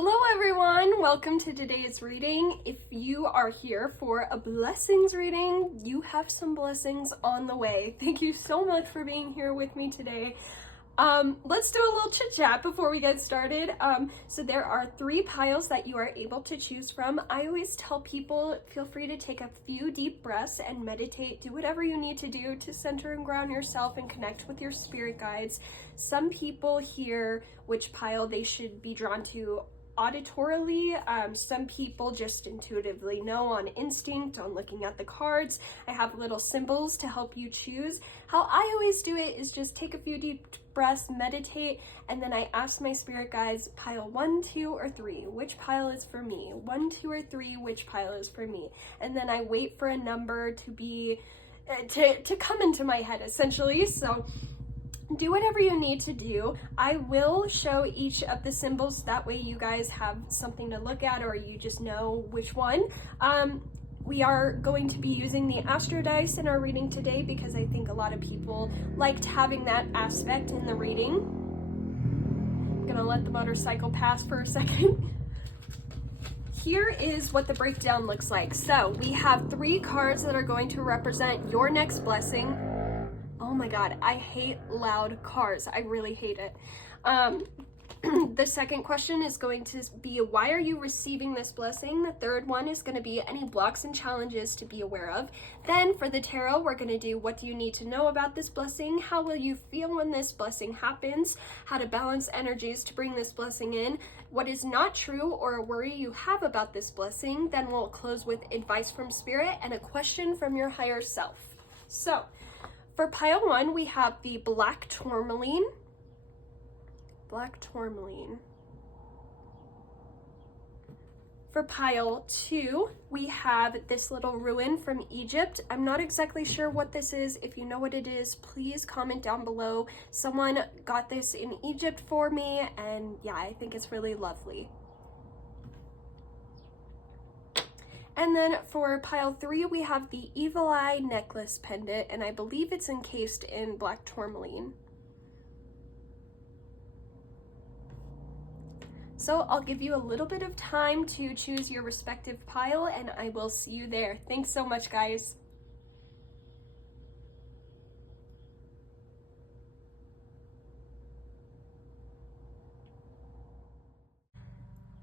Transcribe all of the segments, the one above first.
Hello everyone, welcome to today's reading. If you are here for a blessings reading, you have some blessings on the way. Thank you so much for being here with me today. Let's do a little chit chat before we get started. So there are 3 piles that you are able to choose from. I always tell people, feel free to take a few deep breaths and meditate. Do whatever you need to do to center and ground yourself and connect with your spirit guides. Some people hear which pile they should be drawn to auditorily. Some people just intuitively know on instinct, on looking at the cards. I have little symbols to help you choose. How I always do it is just take a few deep breaths, meditate, and then I ask my spirit guides, pile 1, 2, or 3, which pile is for me? 1, 2, or 3, which pile is for me? And then I wait for a number to be, to come into my head essentially. So do whatever you need to do. I will show each of the symbols, that way you guys have something to look at or you just know which one. We are going to be using the Astro Dice in our reading today because I think a lot of people liked having that aspect in the reading. I'm gonna let the motorcycle pass for a second. Here is what the breakdown looks like. So we have 3 cards that are going to represent your next blessing. Oh my god, I hate loud cars. I really hate it. The second question is going to be, why are you receiving this blessing? The third one is going to be any blocks and challenges to be aware of. Then for the tarot, we're going to do, what do you need to know about this blessing? How will you feel when this blessing happens? How to balance energies to bring this blessing in? What is not true or a worry you have about this blessing? Then we'll close with advice from spirit and a question from your higher self. So for pile 1, we have the black tourmaline. Black tourmaline. For pile 2, we have this little ruin from Egypt. I'm not exactly sure what this is. If you know what it is, please comment down below. Someone got this in Egypt for me, and yeah, I think it's really lovely. And then for pile 3, we have the Evil Eye necklace pendant, and I believe it's encased in black tourmaline. So I'll give you a little bit of time to choose your respective pile, and I will see you there. Thanks so much, guys.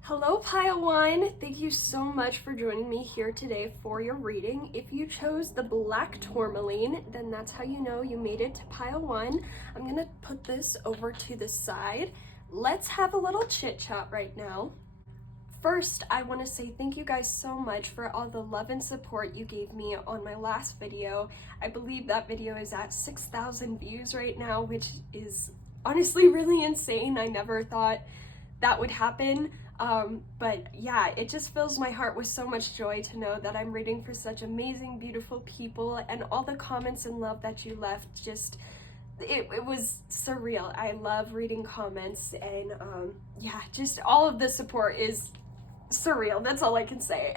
Hello, pile 1. Thank you so much for joining me here today for your reading. If you chose the black tourmaline, then that's how you know you made it to pile 1. I'm gonna put this over to the side. Let's have a little chit chat right now. First, I want to say thank you guys so much for all the love and support you gave me on my last video. I believe that video is at 6,000 views right now, which is honestly really insane. I never thought that would happen. But yeah, it just fills my heart with so much joy to know that I'm reading for such amazing, beautiful people, and all the comments and love that you left, just it was surreal. I love reading comments, and yeah, just all of the support is surreal. That's all I can say.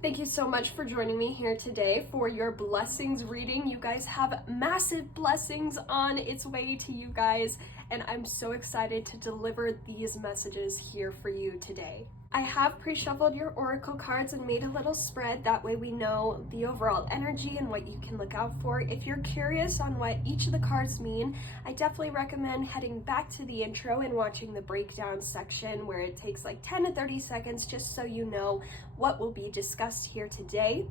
Thank you so much for joining me here today for your blessings reading. You guys have massive blessings on its way to you guys, and I'm so excited to deliver these messages here for you today. I have pre-shuffled your oracle cards and made a little spread. That way we know the overall energy and what you can look out for. If you're curious on what each of the cards mean, I definitely recommend heading back to the intro and watching the breakdown section, where it takes like 10 to 30 seconds just so you know what will be discussed here today.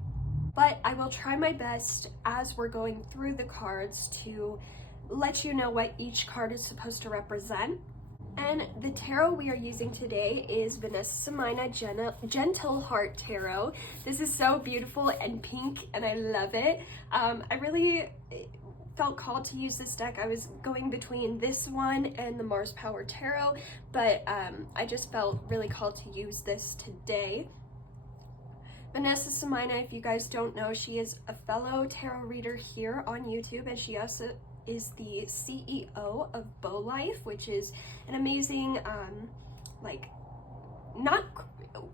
But I will try my best as we're going through the cards to let you know what each card is supposed to represent. And the tarot we are using today is Vanessa Samina Gentle Heart Tarot. This is so beautiful and pink, and I love it. I really felt called to use this deck. I was going between this one and the Mars Power Tarot, but I just felt really called to use this today. Vanessa Samina, if you guys don't know, she is a fellow tarot reader here on YouTube, and she also is the CEO of Bow Life, which is an amazing, like, not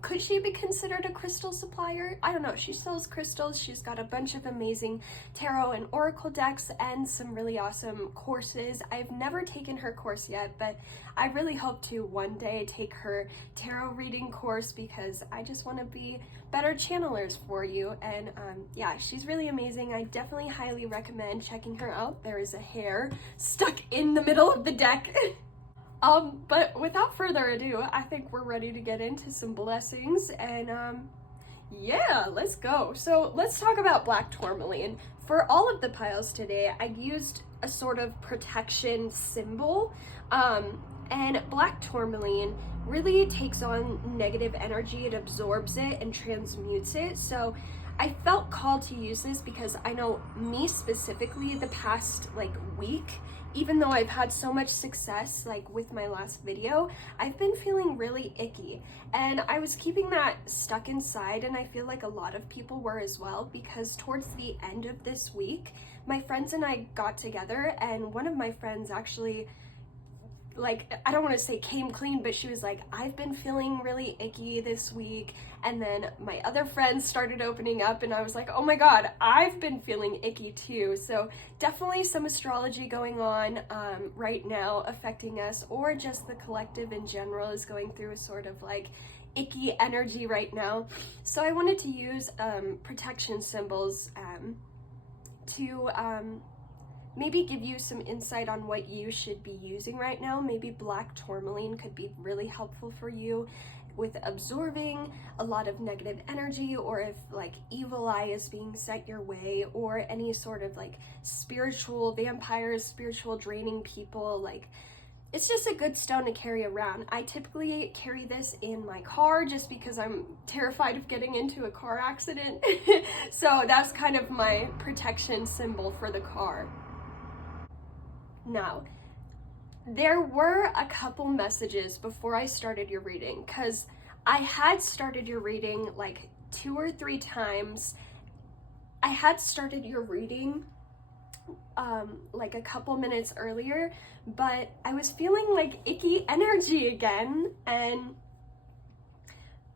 could she be considered a crystal supplier? I don't know. She sells crystals. She's got a bunch of amazing tarot and oracle decks and some really awesome courses. I've never taken her course yet, but I really hope to one day take her tarot reading course because I just want to be better channelers for you. And yeah, she's really amazing. I definitely highly recommend checking her out. There is a hair stuck in the middle of the deck. But without further ado, I think we're ready to get into some blessings, and yeah, let's go. So let's talk about black tourmaline. For all of the piles today, I used a sort of protection symbol, and black tourmaline really takes on negative energy. It absorbs it and transmutes it. So I felt called to use this because I know me specifically the past like week, even though I've had so much success like with my last video, I've been feeling really icky, and I was keeping that stuck inside, and I feel like a lot of people were as well, because towards the end of this week my friends and I got together, and one of my friends actually, like, I don't want to say came clean, but she was like, I've been feeling really icky this week. And then my other friends started opening up, and I was like, oh my god, I've been feeling icky too. So definitely some astrology going on right now affecting us, or just the collective in general is going through a sort of like icky energy right now. So I wanted to use protection symbols to maybe give you some insight on what you should be using right now. Maybe black tourmaline could be really helpful for you with absorbing a lot of negative energy, or if like evil eye is being sent your way, or any sort of like spiritual vampires, spiritual draining people. Like, it's just a good stone to carry around. I typically carry this in my car just because I'm terrified of getting into a car accident. So that's kind of my protection symbol for the car. Now, there were a couple messages before I started your reading, because I had started your reading like 2 or 3 times. I had started your reading like a couple minutes earlier, but I was feeling like icky energy again, and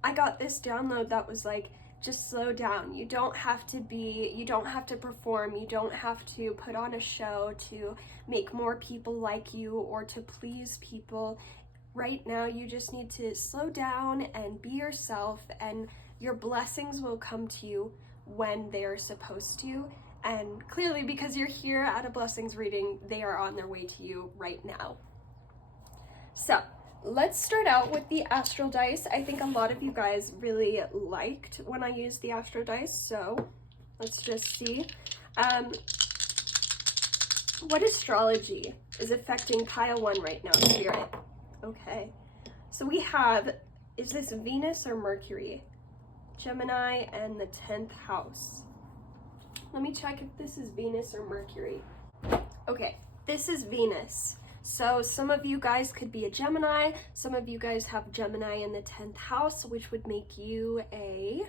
I got this download that was like, just slow down. You don't have to perform, you don't have to put on a show to make more people like you or to please people. Right now, you just need to slow down and be yourself, and your blessings will come to you when they're supposed to. And clearly, because you're here at a blessings reading, they are on their way to you right now. So let's start out with the astral dice. I think a lot of you guys really liked when I used the astral dice, so let's just see. What astrology is affecting pile 1 right now, Spirit? Okay, so we have, is this Venus or Mercury? Gemini and the 10th house. Let me check if this is Venus or Mercury. Okay, this is Venus. So some of you guys could be a Gemini, some of you guys have Gemini in the 10th house, which would make you a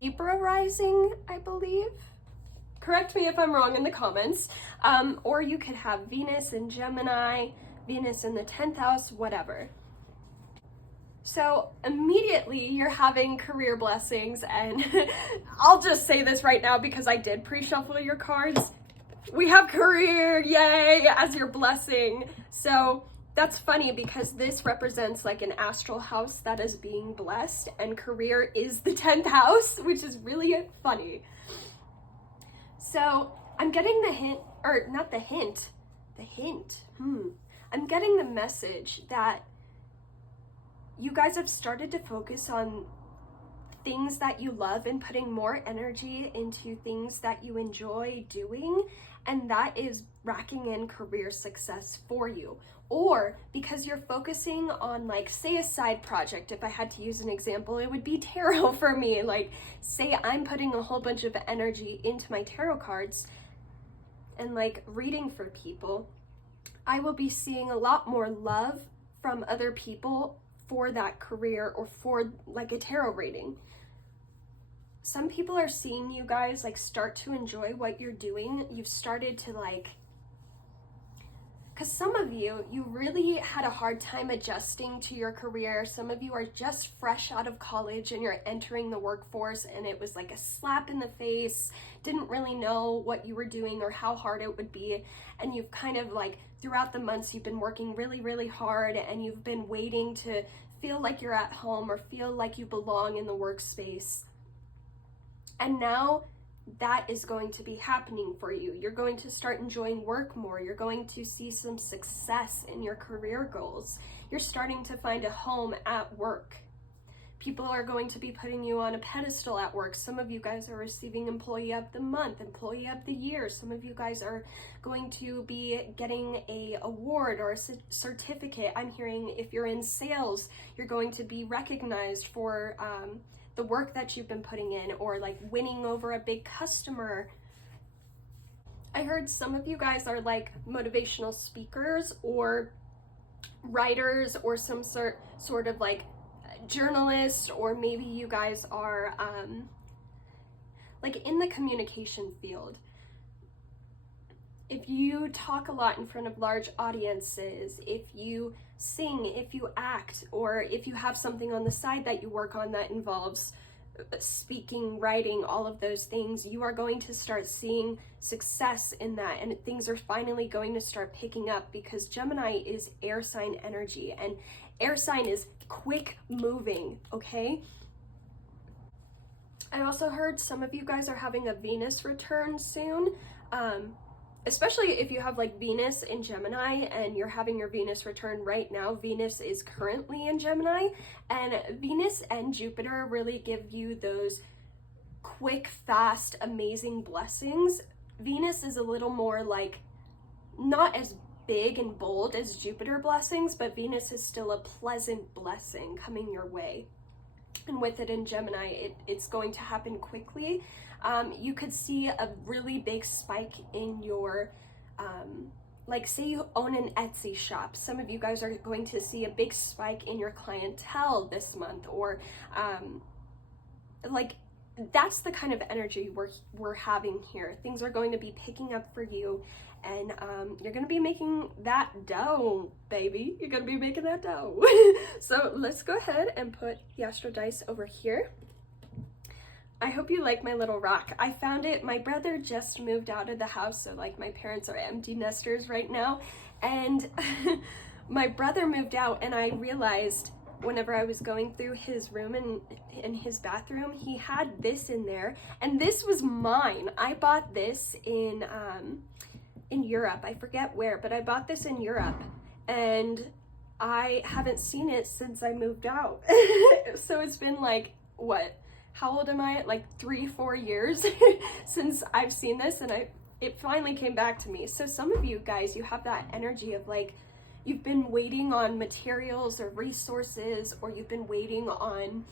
Libra rising, I believe. Correct me if I'm wrong in the comments. Or you could have Venus in Gemini, Venus in the 10th house, whatever. So immediately you're having career blessings, and I'll just say this right now because I did pre-shuffle your cards. We have career, yay, as your blessing. So that's funny because this represents like an astral house that is being blessed, and career is the 10th house, which is really funny. So I'm getting the hint, or not the hint, I'm getting the message that you guys have started to focus on things that you love and putting more energy into things that you enjoy doing, and that is racking in career success for you. Or because you're focusing on, like, say a side project. If I had to use an example, it would be tarot for me. Like, say I'm putting a whole bunch of energy into my tarot cards and like reading for people, I will be seeing a lot more love from other people for that career, or for like a tarot reading. Some people are seeing you guys like start to enjoy what you're doing. You've started to like Because some of you really had a hard time adjusting to your career. Some of you are just fresh out of college and you're entering the workforce, and it was like a slap in the face, didn't really know what you were doing or how hard it would be. And you've kind of like, throughout the months, you've been working really, really hard, and you've been waiting to feel like you're at home or feel like you belong in the workspace. And now that is going to be happening for you. You're going to start enjoying work more. You're going to see some success in your career goals. You're starting to find a home at work. People are going to be putting you on a pedestal at work. Some of you guys are receiving Employee of the Month, Employee of the Year. Some of you guys are going to be getting a award or a certificate. I'm hearing if you're in sales, you're going to be recognized for the work that you've been putting in, or like winning over a big customer. I heard some of you guys are like motivational speakers or writers or some sort of like journalists, or maybe you guys are like in the communication field. If you talk a lot in front of large audiences, if you sing, if you act, or if you have something on the side that you work on that involves speaking, writing, all of those things, you are going to start seeing success in that, and things are finally going to start picking up, because Gemini is air sign energy, and air sign is quick moving, okay? I also heard some of you guys are having a Venus return soon. Especially if you have like Venus in Gemini and you're having your Venus return right now. Venus is currently in Gemini, and Venus and Jupiter really give you those quick, fast, amazing blessings. Venus is a little more like, not as big and bold as Jupiter blessings, but Venus is still a pleasant blessing coming your way. And with it in Gemini, it's going to happen quickly. You could see a really big spike in your, like say you own an Etsy shop. Some of you guys are going to see a big spike in your clientele this month, or like that's the kind of energy we're having here. Things are going to be picking up for you, and you're going to be making that dough, baby. You're going to be making that dough. So let's go ahead and put the Astro Dice over here. I hope you like my little rock. I found it, my brother just moved out of the house, so like my parents are empty nesters right now, and my brother moved out, and I realized whenever I was going through his room and in his bathroom, he had this in there, and this was mine. I bought this in Europe. I forget where, but I bought this in Europe, and I haven't seen it since I moved out. So it's been like, what? How old am I? Like 3-4 years since I've seen this, and it finally came back to me. So some of you guys, you have that energy of like, you've been waiting on materials or resources, or you've been waiting on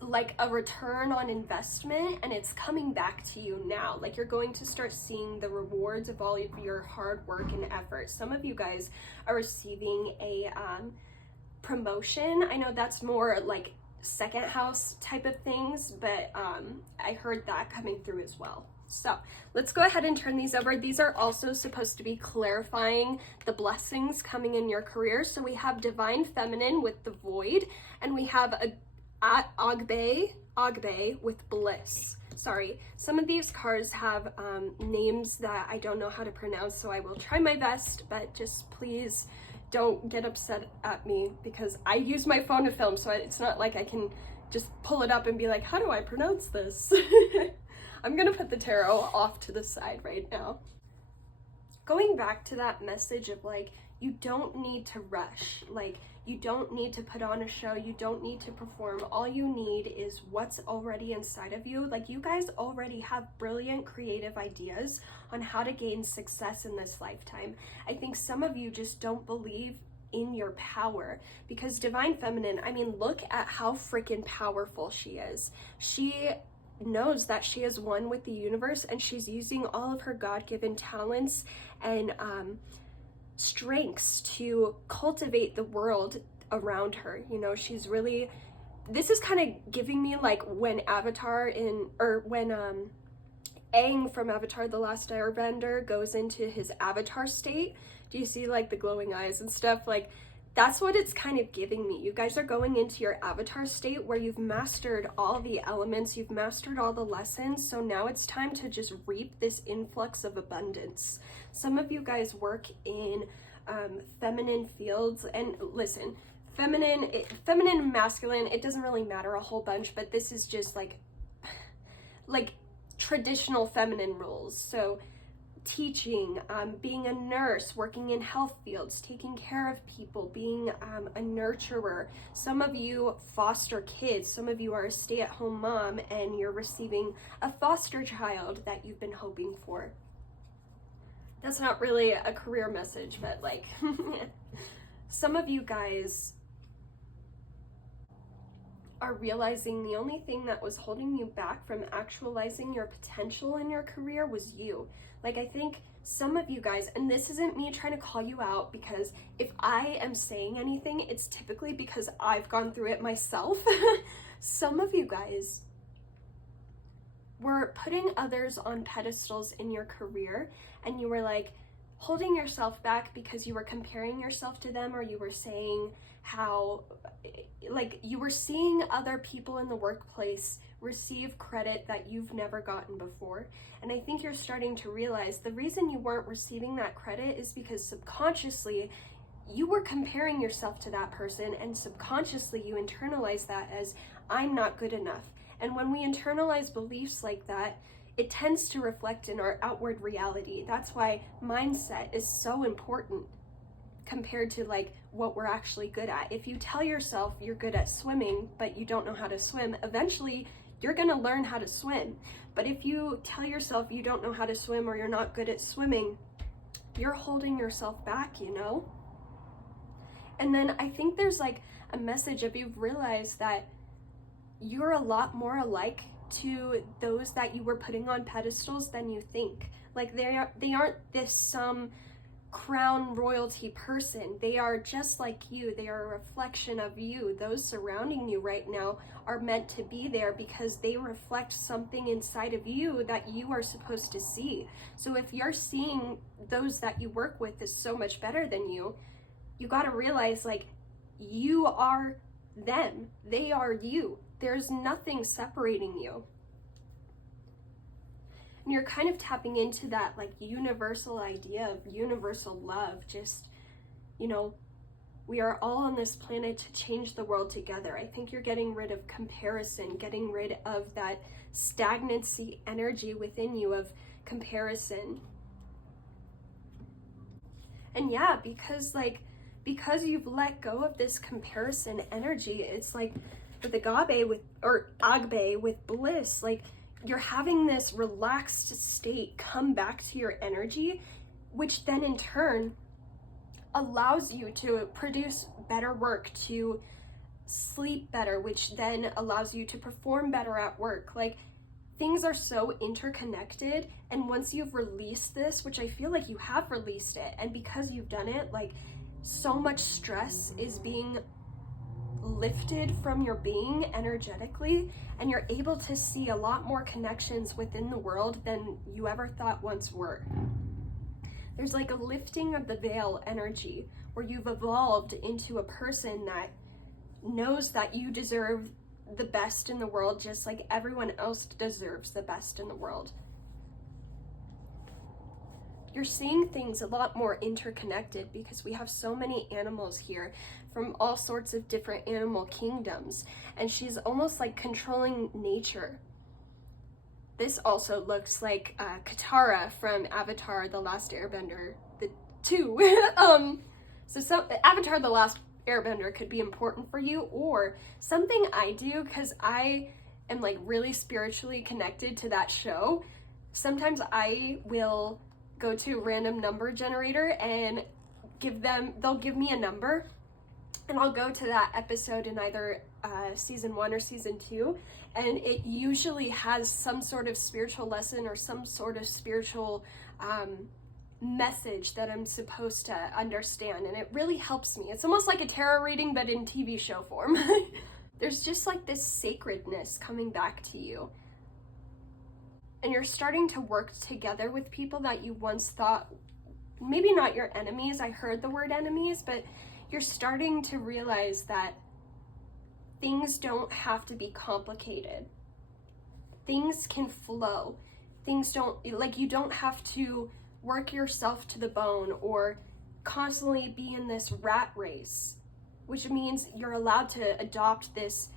like a return on investment, and it's coming back to you now. Like you're going to start seeing the rewards of all of your hard work and effort. Some of you guys are receiving a promotion. I know that's more like second house type of things, but I heard that coming through as well. So let's go ahead and turn these over. These are also supposed to be clarifying the blessings coming in your career. So we have Divine Feminine with the Void, and we have a Agbe with Bliss. Sorry, some of these cards have names that I don't know how to pronounce, so I will try my best, but just please don't get upset at me, because I use my phone to film, so it's not like I can just pull it up and be like, how do I pronounce this? I'm gonna put the tarot off to the side right now. Going back to that message of like, you don't need to rush. Like, you don't need to put on a show. You don't need to perform. All you need is what's already inside of you. Like, you guys already have brilliant creative ideas on how to gain success in this lifetime. I think some of you just don't believe in your power, because Divine Feminine, I mean, look at how freaking powerful she is. She knows that she is one with the universe, and she's using all of her God-given talents and strengths to cultivate the world around her. You know, she's really, this is kind of giving me like when Aang from Avatar The Last Airbender goes into his avatar state Do you see like the glowing eyes and stuff? Like, that's what it's kind of giving me. You guys are going into your avatar state where you've mastered all the elements, you've mastered all the lessons, so now it's time to just reap this influx of abundance. Some of you guys work in feminine fields, and listen, feminine and masculine, it doesn't really matter a whole bunch, but this is just like traditional feminine roles. So teaching, being a nurse, working in health fields, taking care of people, being a nurturer. Some of you foster kids, some of you are a stay-at-home mom and you're receiving a foster child that you've been hoping for. That's not really a career message, but like some of you guys are realizing the only thing that was holding you back from actualizing your potential in your career was you. Like, I think some of you guys, and this isn't me trying to call you out, because if I am saying anything, it's typically because I've gone through it myself. Some of you guys were putting others on pedestals in your career, and you were like holding yourself back because you were comparing yourself to them, or you were saying how, like, you were seeing other people in the workplace receive credit that you've never gotten before. And I think you're starting to realize the reason you weren't receiving that credit is because subconsciously you were comparing yourself to that person, and subconsciously you internalize that as, I'm not good enough. And when we internalize beliefs like that, it tends to reflect in our outward reality. That's why mindset is so important compared to like what we're actually good at. If you tell yourself you're good at swimming, but you don't know how to swim, eventually you're gonna learn how to swim. But if you tell yourself you don't know how to swim or you're not good at swimming, you're holding yourself back, you know? And then I think there's like a message of you've realized that you're a lot more alike to those that you were putting on pedestals than you think. Like they aren't this crown royalty person. They are just like you. They are a reflection of you. Those surrounding you right now are meant to be there because they reflect something inside of you that you are supposed to see. So if you're seeing those that you work with is so much better than you, you got to realize like you are them. They are you. There's nothing separating you. And you're kind of tapping into that like universal idea of universal love. Just, you know, we are all on this planet to change the world together. I think you're getting rid of comparison, getting rid of that stagnancy energy within you of comparison. And yeah, because you've let go of this comparison energy, it's like with agbe with bliss, like you're having this relaxed state come back to your energy, which then in turn allows you to produce better work, to sleep better, which then allows you to perform better at work. Like things are so interconnected, and once you've released this, which I feel like you have released it, and because you've done it, like so much stress is being lifted from your being energetically, and you're able to see a lot more connections within the world than you ever thought once were. There's like a lifting of the veil energy where you've evolved into a person that knows that you deserve the best in the world just like everyone else deserves the best in the world. You're seeing things a lot more interconnected because we have so many animals here from all sorts of different animal kingdoms, and she's almost like controlling nature. This also looks like Katara from Avatar: The Last Airbender, the 2. So Avatar: The Last Airbender could be important for you, or something I do because I am like really spiritually connected to that show. Sometimes I will go to a random number generator and they'll give me a number, and I'll go to that episode in either season 1 or season 2, and it usually has some sort of spiritual lesson or some sort of spiritual message that I'm supposed to understand, and it really helps me. It's almost like a tarot reading, but in TV show form. There's just like this sacredness coming back to you. And you're starting to work together with people that you once thought maybe not your enemies, I heard the word enemies, but you're starting to realize that things don't have to be complicated. Things can flow. Things don't, like, you don't have to work yourself to the bone or constantly be in this rat race, which means you're allowed to adopt this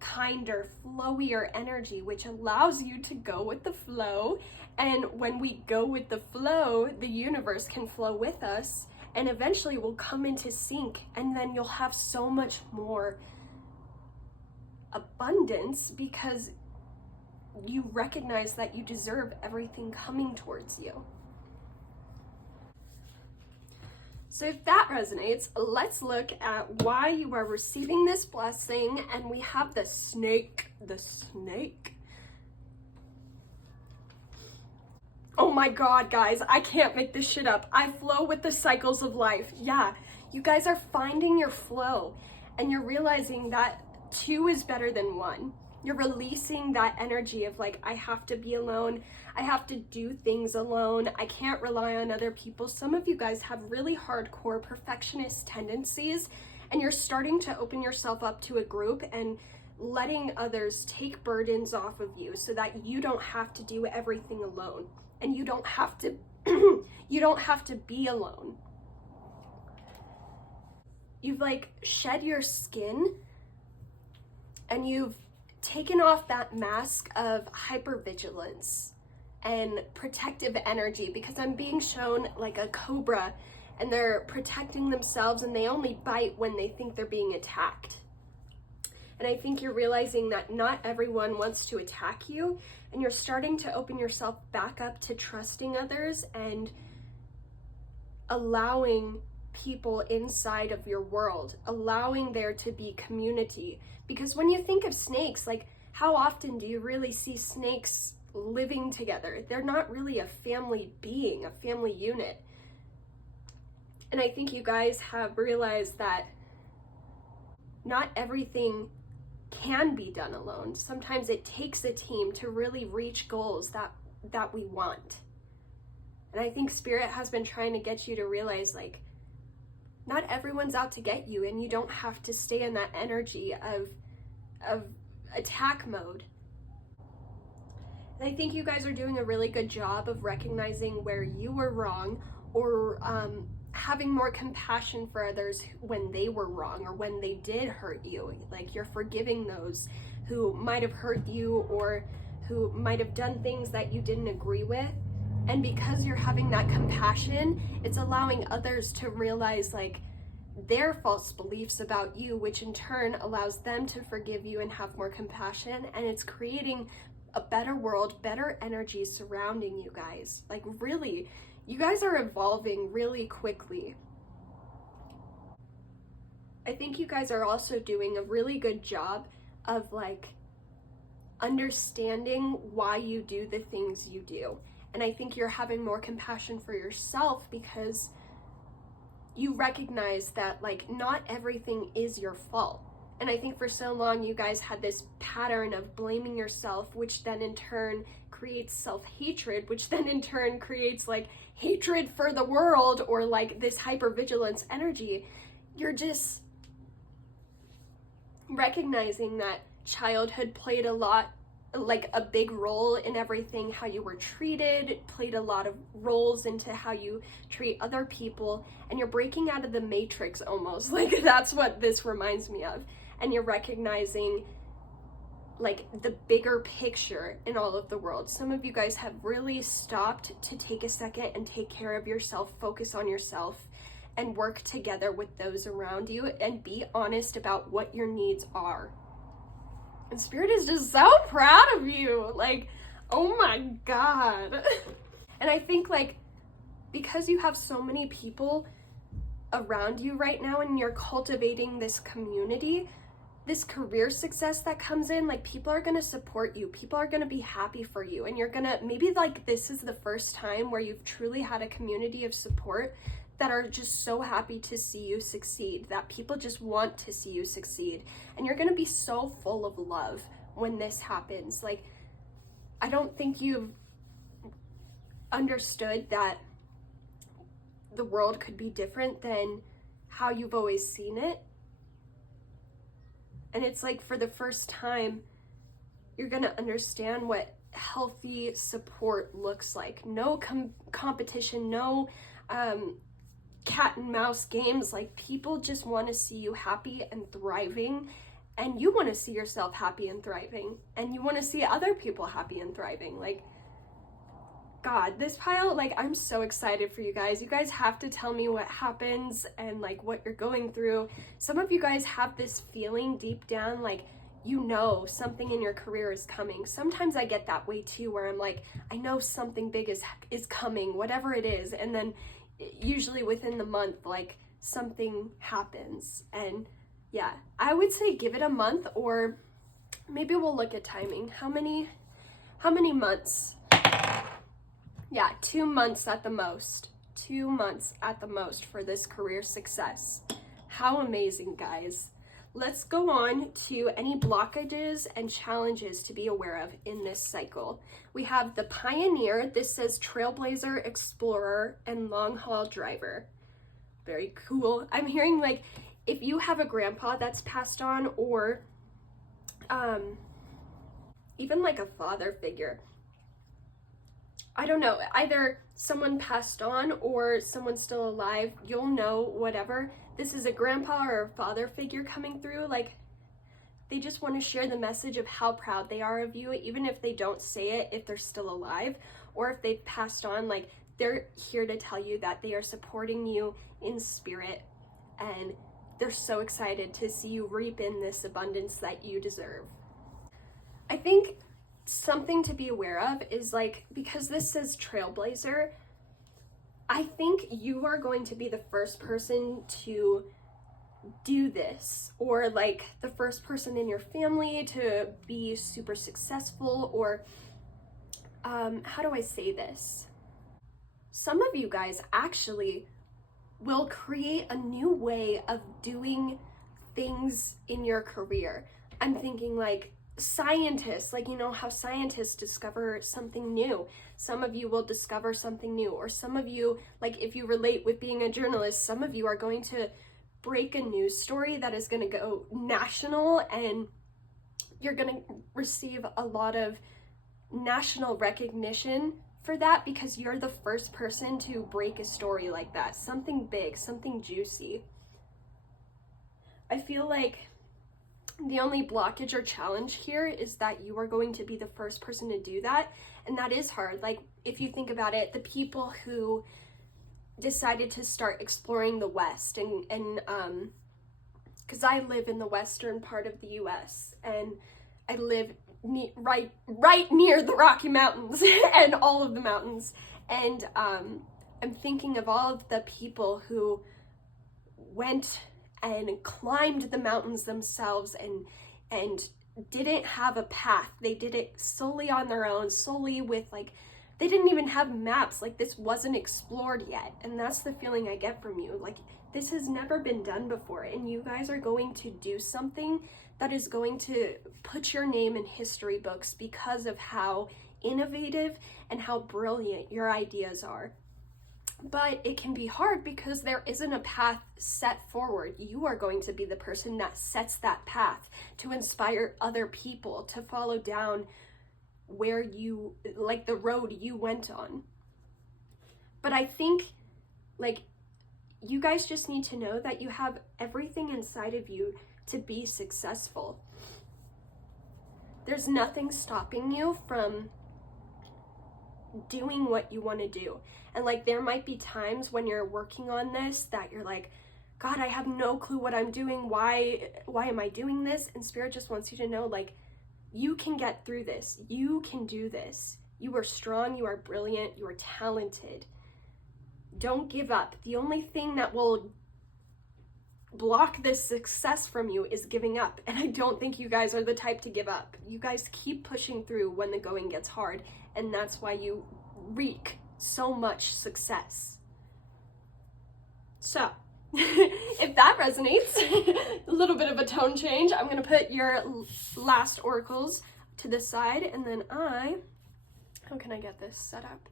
kinder, flowier energy, which allows you to go with the flow. And when we go with the flow, the universe can flow with us, and eventually we'll come into sync, and then you'll have so much more abundance because you recognize that you deserve everything coming towards you. So if that resonates, let's look at why you are receiving this blessing. And we have the snake. Oh my God, guys, I can't make this shit up. I flow with the cycles of life. Yeah, you guys are finding your flow, and you're realizing that 2 is better than 1. You're releasing that energy of like, I have to be alone. I have to do things alone. I can't rely on other people. Some of you guys have really hardcore perfectionist tendencies, and you're starting to open yourself up to a group and letting others take burdens off of you so that you don't have to do everything alone, and you don't have to you don't have to be alone. You've like shed your skin, and you've taken off that mask of hypervigilance and protective energy, because I'm being shown like a cobra, and they're protecting themselves, and they only bite when they think they're being attacked. And I think you're realizing that not everyone wants to attack you, and you're starting to open yourself back up to trusting others and allowing people inside of your world, allowing there to be community. Because when you think of snakes, like, how often do you really see snakes living together? They're not really a family being, a family unit. And I think you guys have realized that not everything can be done alone. Sometimes it takes a team to really reach goals that we want. And I think Spirit has been trying to get you to realize, like, not everyone's out to get you, and you don't have to stay in that energy of attack mode. And I think you guys are doing a really good job of recognizing where you were wrong, or having more compassion for others when they were wrong or when they did hurt you. Like, you're forgiving those who might have hurt you or who might have done things that you didn't agree with. And because you're having that compassion, it's allowing others to realize like their false beliefs about you, which in turn allows them to forgive you and have more compassion. And it's creating a better world, better energy surrounding you guys. Like, really, you guys are evolving really quickly. I think you guys are also doing a really good job of like understanding why you do the things you do. And I think you're having more compassion for yourself because you recognize that like not everything is your fault. And I think for so long you guys had this pattern of blaming yourself, which then in turn creates self-hatred, which then in turn creates like hatred for the world, or like this hypervigilance energy. You're just recognizing that childhood played a big role in everything, how you were treated, played a lot of roles into how you treat other people, and you're breaking out of the matrix almost. Like, that's what this reminds me of. And you're recognizing like the bigger picture in all of the world. Some of you guys have really stopped to take a second and take care of yourself, focus on yourself, and work together with those around you and be honest about what your needs are. And Spirit is just so proud of you. Like, oh my God. And I think like, because you have so many people around you right now and you're cultivating this community, this career success that comes in, like, people are gonna support you. People are gonna be happy for you. And you're gonna, maybe like this is the first time where you've truly had a community of support that are just so happy to see you succeed, that people just want to see you succeed. And you're gonna be so full of love when this happens. Like, I don't think you've understood that the world could be different than how you've always seen it. And it's like for the first time, you're gonna understand what healthy support looks like. No competition, no cat and mouse games. Like, people just want to see you happy and thriving, and you want to see yourself happy and thriving, and you want to see other people happy and thriving. Like, God, this pile, like, I'm so excited for you guys. You guys have to tell me what happens and like what you're going through. Some of you guys have this feeling deep down, like, you know something in your career is coming. Sometimes I get that way too, where I'm like, I know something big is coming, whatever it is, and then usually within the month, like, something happens. And yeah, I would say give it a month, or maybe we'll look at timing. How many months? Yeah, 2 months at the most. 2 months at the most for this career success. How amazing, guys. Let's go on to any blockages and challenges to be aware of in this cycle. We have the Pioneer. This says Trailblazer, Explorer, and Long Haul Driver. Very cool. I'm hearing, like, if you have a grandpa that's passed on, or even like a father figure, I don't know, either someone passed on or someone's still alive, you'll know, whatever. This is a grandpa or a father figure coming through. Like, they just want to share the message of how proud they are of you, even if they don't say it, if they're still alive, or if they've passed on. Like, they're here to tell you that they are supporting you in spirit, and they're so excited to see you reap in this abundance that you deserve. I think something to be aware of is, like, because this says Trailblazer, I think you are going to be the first person to do this, or like the first person in your family to be super successful, or how do I say this? Some of you guys actually will create a new way of doing things in your career. I'm thinking like scientists, like, you know how scientists discover something new. Some of you will discover something new, or some of you, like, if you relate with being a journalist, some of you are going to break a news story that is going to go national, and you're going to receive a lot of national recognition for that because you're the first person to break a story like that, something big, something juicy. I feel like the only blockage or challenge here is that you are going to be the first person to do that, and that is hard. Like, if you think about it, the people who decided to start exploring the West, and because I live in the western part of the US, and I live right near the Rocky Mountains and all of the mountains, and I'm thinking of all of the people who went and climbed the mountains themselves and didn't have a path. They did it solely on their own, solely with, like, they didn't even have maps. Like, this wasn't explored yet, and that's the feeling I get from you. Like, this has never been done before, and you guys are going to do something that is going to put your name in history books because of how innovative and how brilliant your ideas are. But it can be hard because there isn't a path set forward. You are going to be the person that sets that path to inspire other people to follow down where you, like, the road you went on. But I think, like, you guys just need to know that you have everything inside of you to be successful. There's nothing stopping you from doing what you want to do. And, like, there might be times when you're working on this that you're like, God, I have no clue what I'm doing. Why am I doing this? And Spirit just wants you to know, like, you can get through this. You can do this. You are strong. You are brilliant. You are talented. Don't give up. The only thing that will block this success from you is giving up. And I don't think you guys are the type to give up. You guys keep pushing through when the going gets hard. And that's why you wreak so much success. So, if that resonates, a little bit of a tone change, I'm going to put your last oracles to the side, and then how can I get this set up?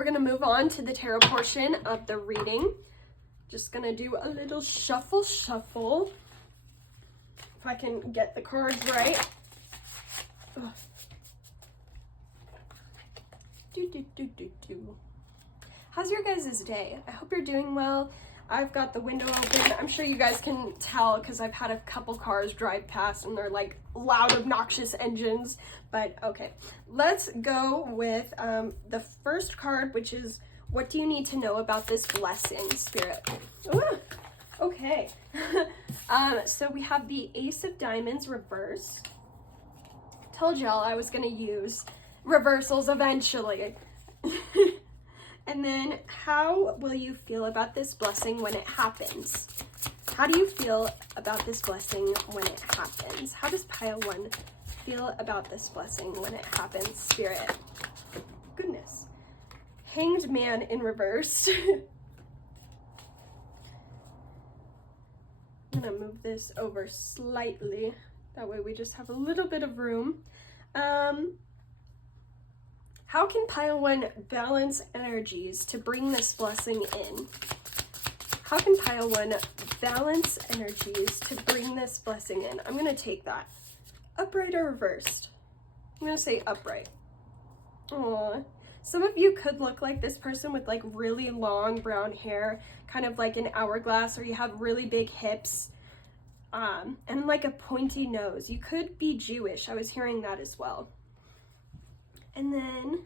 we're gonna move on to the tarot portion of the reading. Just gonna do a little shuffle. If I can get the cards right. Ugh. How's your guys' day? I hope you're doing well. I've got the window open. I'm sure you guys can tell because I've had a couple cars drive past and they're like loud, obnoxious engines. But okay, let's go with the first card, which is, what do you need to know about this blessing, Spirit? Ooh, okay. So we have the Ace of Diamonds reversed. Told y'all I was gonna use reversals eventually. And then, how will you feel about this blessing when it happens? How do you feel about this blessing when it happens? How does pile 1 feel about this blessing when it happens, Spirit? Goodness. Hanged Man in reverse. I'm gonna move this over slightly. That way we just have a little bit of room. How can pile 1 balance energies to bring this blessing in? How can pile 1 balance energies to bring this blessing in? I'm gonna take that. Upright or reversed? I'm gonna say upright. Aww. Some of you could look like this person with like really long brown hair, kind of like an hourglass, or you have really big hips, and like a pointy nose. You could be Jewish. I was hearing that as well. And then,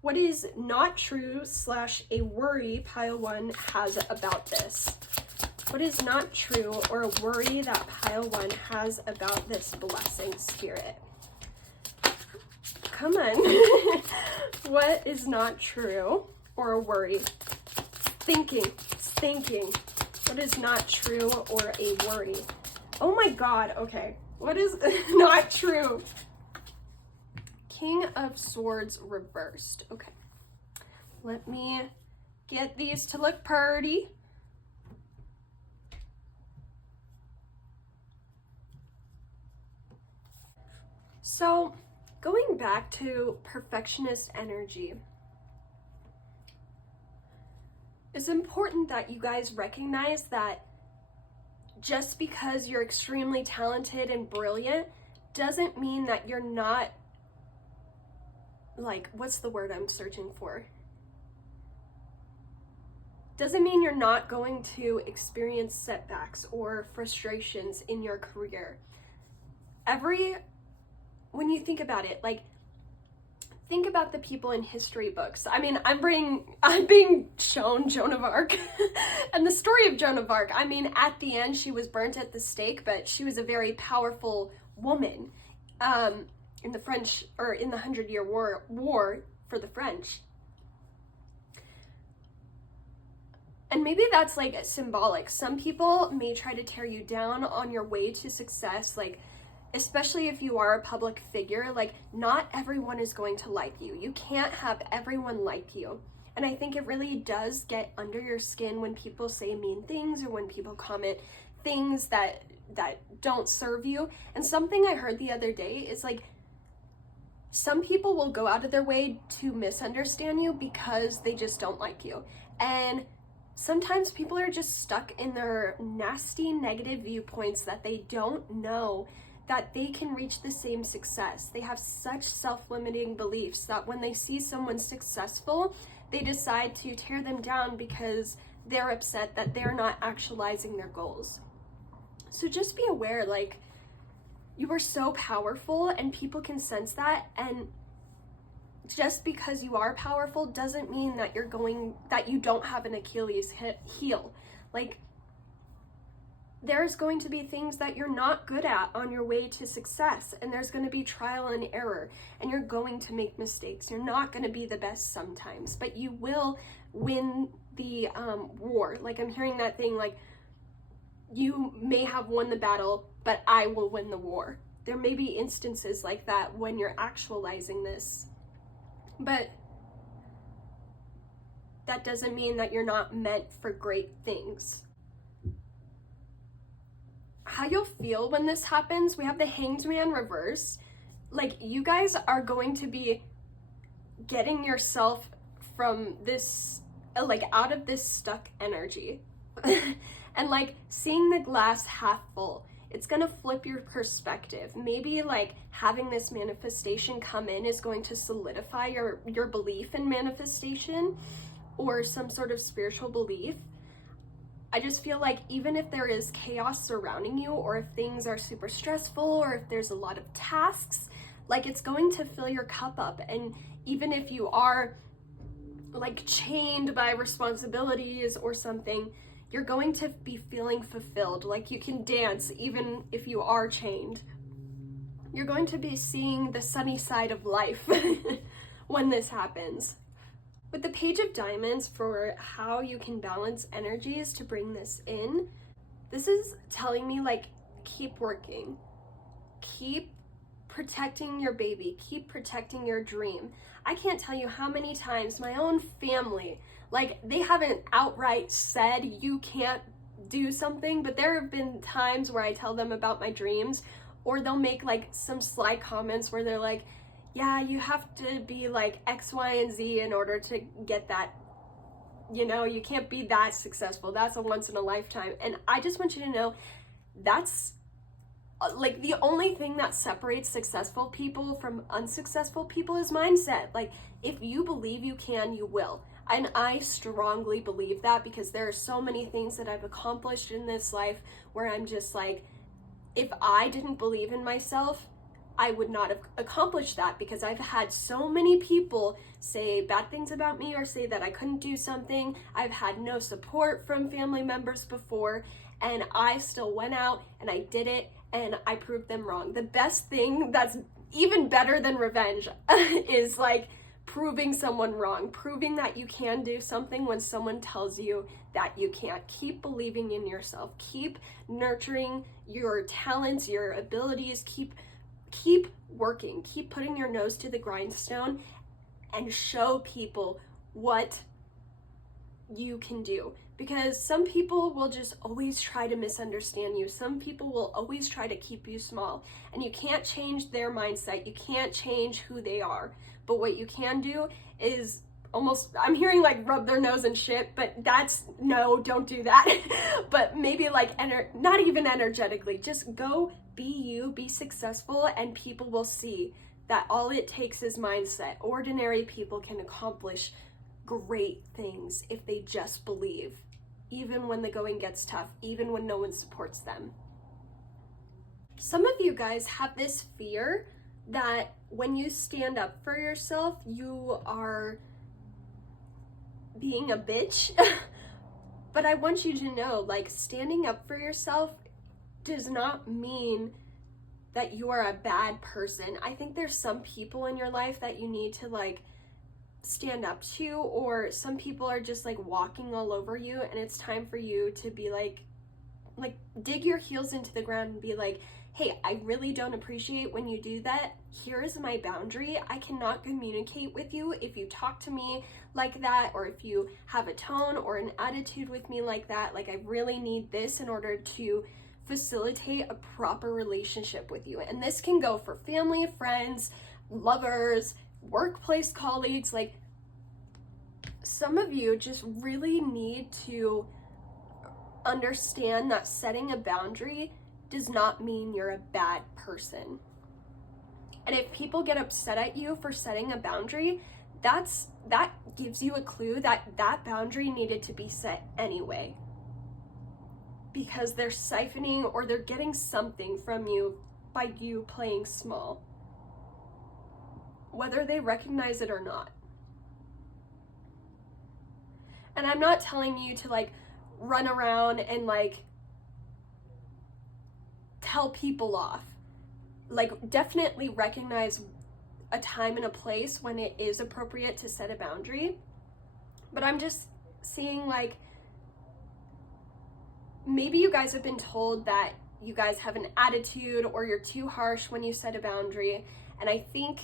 what is not true / a worry pile 1 has about this? What is not true or a worry that pile 1 has about this blessing, Spirit? Come on. What is not true or a worry? Thinking. What is not true or a worry? Oh my God, okay. What is not true? King of Swords reversed. Okay. Let me get these to look pretty. So, going back to perfectionist energy, it's important that you guys recognize that just because you're extremely talented and brilliant doesn't mean that you're not, like, what's the word I'm searching for? Doesn't mean you're not going to experience setbacks or frustrations in your career. When you think about it, like, think about the people in history books. I mean, I'm being shown Joan of Arc and the story of Joan of Arc. I mean, at the end, she was burnt at the stake, but she was a very powerful woman in the French, or in the 100-Year War for the French. And maybe that's like symbolic. Some people may try to tear you down on your way to success, like, especially if you are a public figure. Like, not everyone is going to like you. You can't have everyone like you. And I think it really does get under your skin when people say mean things or when people comment things that don't serve you. And something I heard the other day is like, some people will go out of their way to misunderstand you because they just don't like you. And sometimes people are just stuck in their nasty negative viewpoints that they don't know that they can reach the same success. They have such self-limiting beliefs that when they see someone successful, they decide to tear them down because they're upset that they're not actualizing their goals. So just be aware, like, you are so powerful and people can sense that, and just because you are powerful doesn't mean that you don't have an Achilles heel. Like, there's going to be things that you're not good at on your way to success, and there's going to be trial and error, and you're going to make mistakes. You're not going to be the best sometimes, but you will win the war. Like, I'm hearing that thing, like, you may have won the battle, but I will win the war. There may be instances like that when you're actualizing this, but that doesn't mean that you're not meant for great things. How you'll feel when this happens, we have the Hanged Man reverse. Like, you guys are going to be getting yourself from this, like, out of this stuck energy and like seeing the glass half full. It's gonna flip your perspective. Maybe like having this manifestation come in is going to solidify your belief in manifestation or some sort of spiritual belief. I just feel like even if there is chaos surrounding you, or if things are super stressful, or if there's a lot of tasks, like, it's going to fill your cup up. And even if you are like chained by responsibilities or something, you're going to be feeling fulfilled. Like, you can dance even if you are chained. You're going to be seeing the sunny side of life when this happens. With the Page of Diamonds, for how you can balance energies to bring this in, this is telling me, like, keep working. Keep protecting your baby. Keep protecting your dream. I can't tell you how many times my own family, like, they haven't outright said you can't do something, but there have been times where I tell them about my dreams, or they'll make like some sly comments where they're like, yeah, you have to be like X, Y, and Z in order to get that. You know, you can't be that successful. That's a once in a lifetime. And I just want you to know that's like the only thing that separates successful people from unsuccessful people is mindset. Like, if you believe you can, you will. And I strongly believe that, because there are so many things that I've accomplished in this life where I'm just like, if I didn't believe in myself, I would not have accomplished that, because I've had so many people say bad things about me or say that I couldn't do something. I've had no support from family members before, and I still went out and I did it, and I proved them wrong. The best thing that's even better than revenge is like proving someone wrong, proving that you can do something when someone tells you that you can't. Keep believing in yourself. Keep nurturing your talents, your abilities. Keep working. Keep putting your nose to the grindstone and show people what you can do. Because some people will just always try to misunderstand you. Some people will always try to keep you small, and you can't change their mindset. You can't change who they are. But what you can do is almost, I'm hearing like rub their nose and shit, but that's, no, don't do that. But maybe like, not even energetically, just go be you, be successful, and people will see that all it takes is mindset. Ordinary people can accomplish great things if they just believe, even when the going gets tough, even when no one supports them. Some of you guys have this fear that when you stand up for yourself, you are being a bitch. But I want you to know, like, standing up for yourself does not mean that you are a bad person. I think there's some people in your life that you need to like stand up to, or some people are just like walking all over you, and it's time for you to be like dig your heels into the ground and be like, hey, I really don't appreciate when you do that. Here is my boundary. I cannot communicate with you if you talk to me like that, or if you have a tone or an attitude with me like that. Like, I really need this in order to facilitate a proper relationship with you. And this can go for family, friends, lovers, workplace colleagues. Like, some of you just really need to understand that setting a boundary does not mean you're a bad person. And if people get upset at you for setting a boundary, that gives you a clue that that boundary needed to be set anyway, because they're siphoning or they're getting something from you by you playing small, whether they recognize it or not. And I'm not telling you to like run around and like tell people off. Like, definitely recognize a time and a place when it is appropriate to set a boundary. But I'm just seeing, like, maybe you guys have been told that you guys have an attitude or you're too harsh when you set a boundary. And I think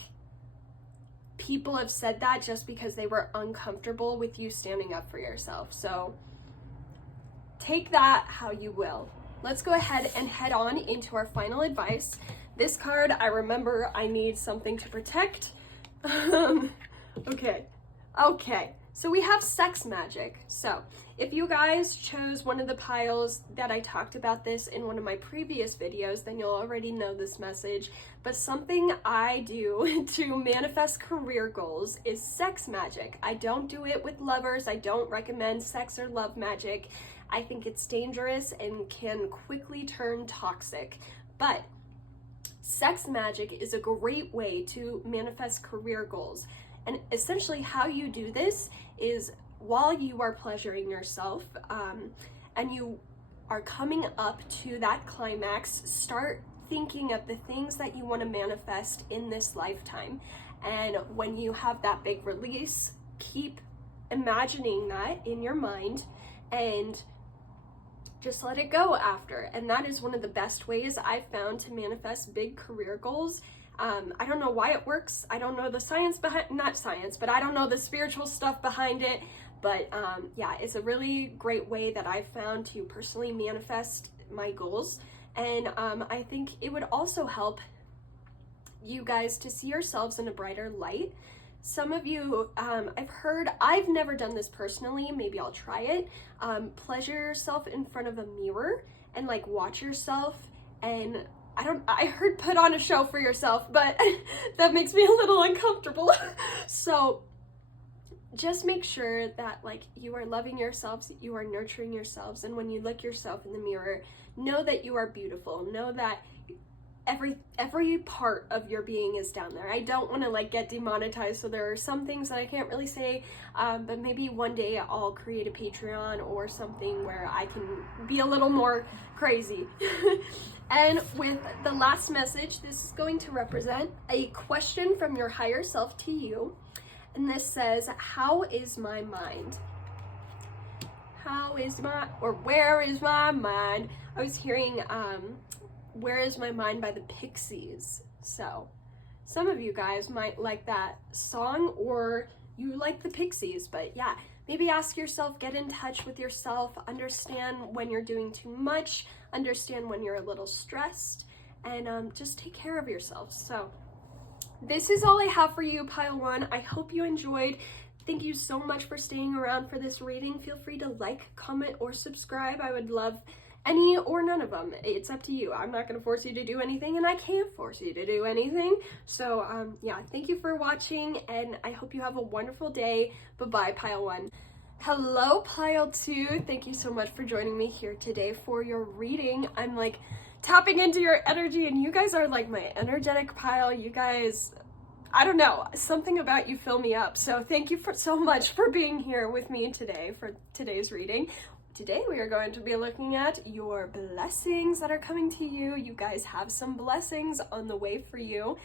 people have said that just because they were uncomfortable with you standing up for yourself. So take that how you will. Let's go ahead and head on into our final advice. This card, I remember I need something to protect. Okay, so we have sex magic. So if you guys chose one of the piles that I talked about this in one of my previous videos, then you'll already know this message. But something I do to manifest career goals is sex magic. I don't do it with lovers. I don't recommend sex or love magic. I think it's dangerous and can quickly turn toxic. But sex magic is a great way to manifest career goals. And essentially how you do this is while you are pleasuring yourself and you are coming up to that climax, start thinking of the things that you want to manifest in this lifetime. And when you have that big release, keep imagining that in your mind and just let it go after. And that is one of the best ways I've found to manifest big career goals. I don't know why it works. I don't know the science behind, not science, but I don't know the spiritual stuff behind it. But yeah, it's a really great way that I've found to personally manifest my goals. And I think it would also help you guys to see yourselves in a brighter light. Some of you, I've never done this personally, maybe I'll try it. Pleasure yourself in front of a mirror and like watch yourself, and I heard put on a show for yourself, but that makes me a little uncomfortable. So just make sure that like you are loving yourselves, you are nurturing yourselves, and when you look yourself in the mirror, know that you are beautiful. Know that every part of your being is down there. I don't want to like get demonetized, so there are some things that I can't really say, but maybe one day I'll create a Patreon or something where I can be a little more crazy. And with the last message, this is going to represent a question from your higher self to you. And this says, how is my mind? Where is my mind? I was hearing, Where Is My Mind by the Pixies. So some of you guys might like that song, or you like the Pixies, but yeah, maybe ask yourself, get in touch with yourself, understand when you're doing too much, understand when you're a little stressed, and just take care of yourself. So this is all I have for you, Pile 1. I hope you enjoyed. Thank you so much for staying around for this reading. Feel free to like, comment, or subscribe. I would love any or none of them. It's up to you. I'm not going to force you to do anything, and I can't force you to do anything. So yeah, thank you for watching, and I hope you have a wonderful day. Bye-bye, Pile 1. Hello, Pile 2. Thank you so much for joining me here today for your reading. I'm like tapping into your energy, and you guys are like my energetic pile. You guys, I don't know, something about you fill me up. So thank you so much for being here with me today for today's reading. Today we are going to be looking at your blessings that are coming to you. You guys have some blessings on the way for you.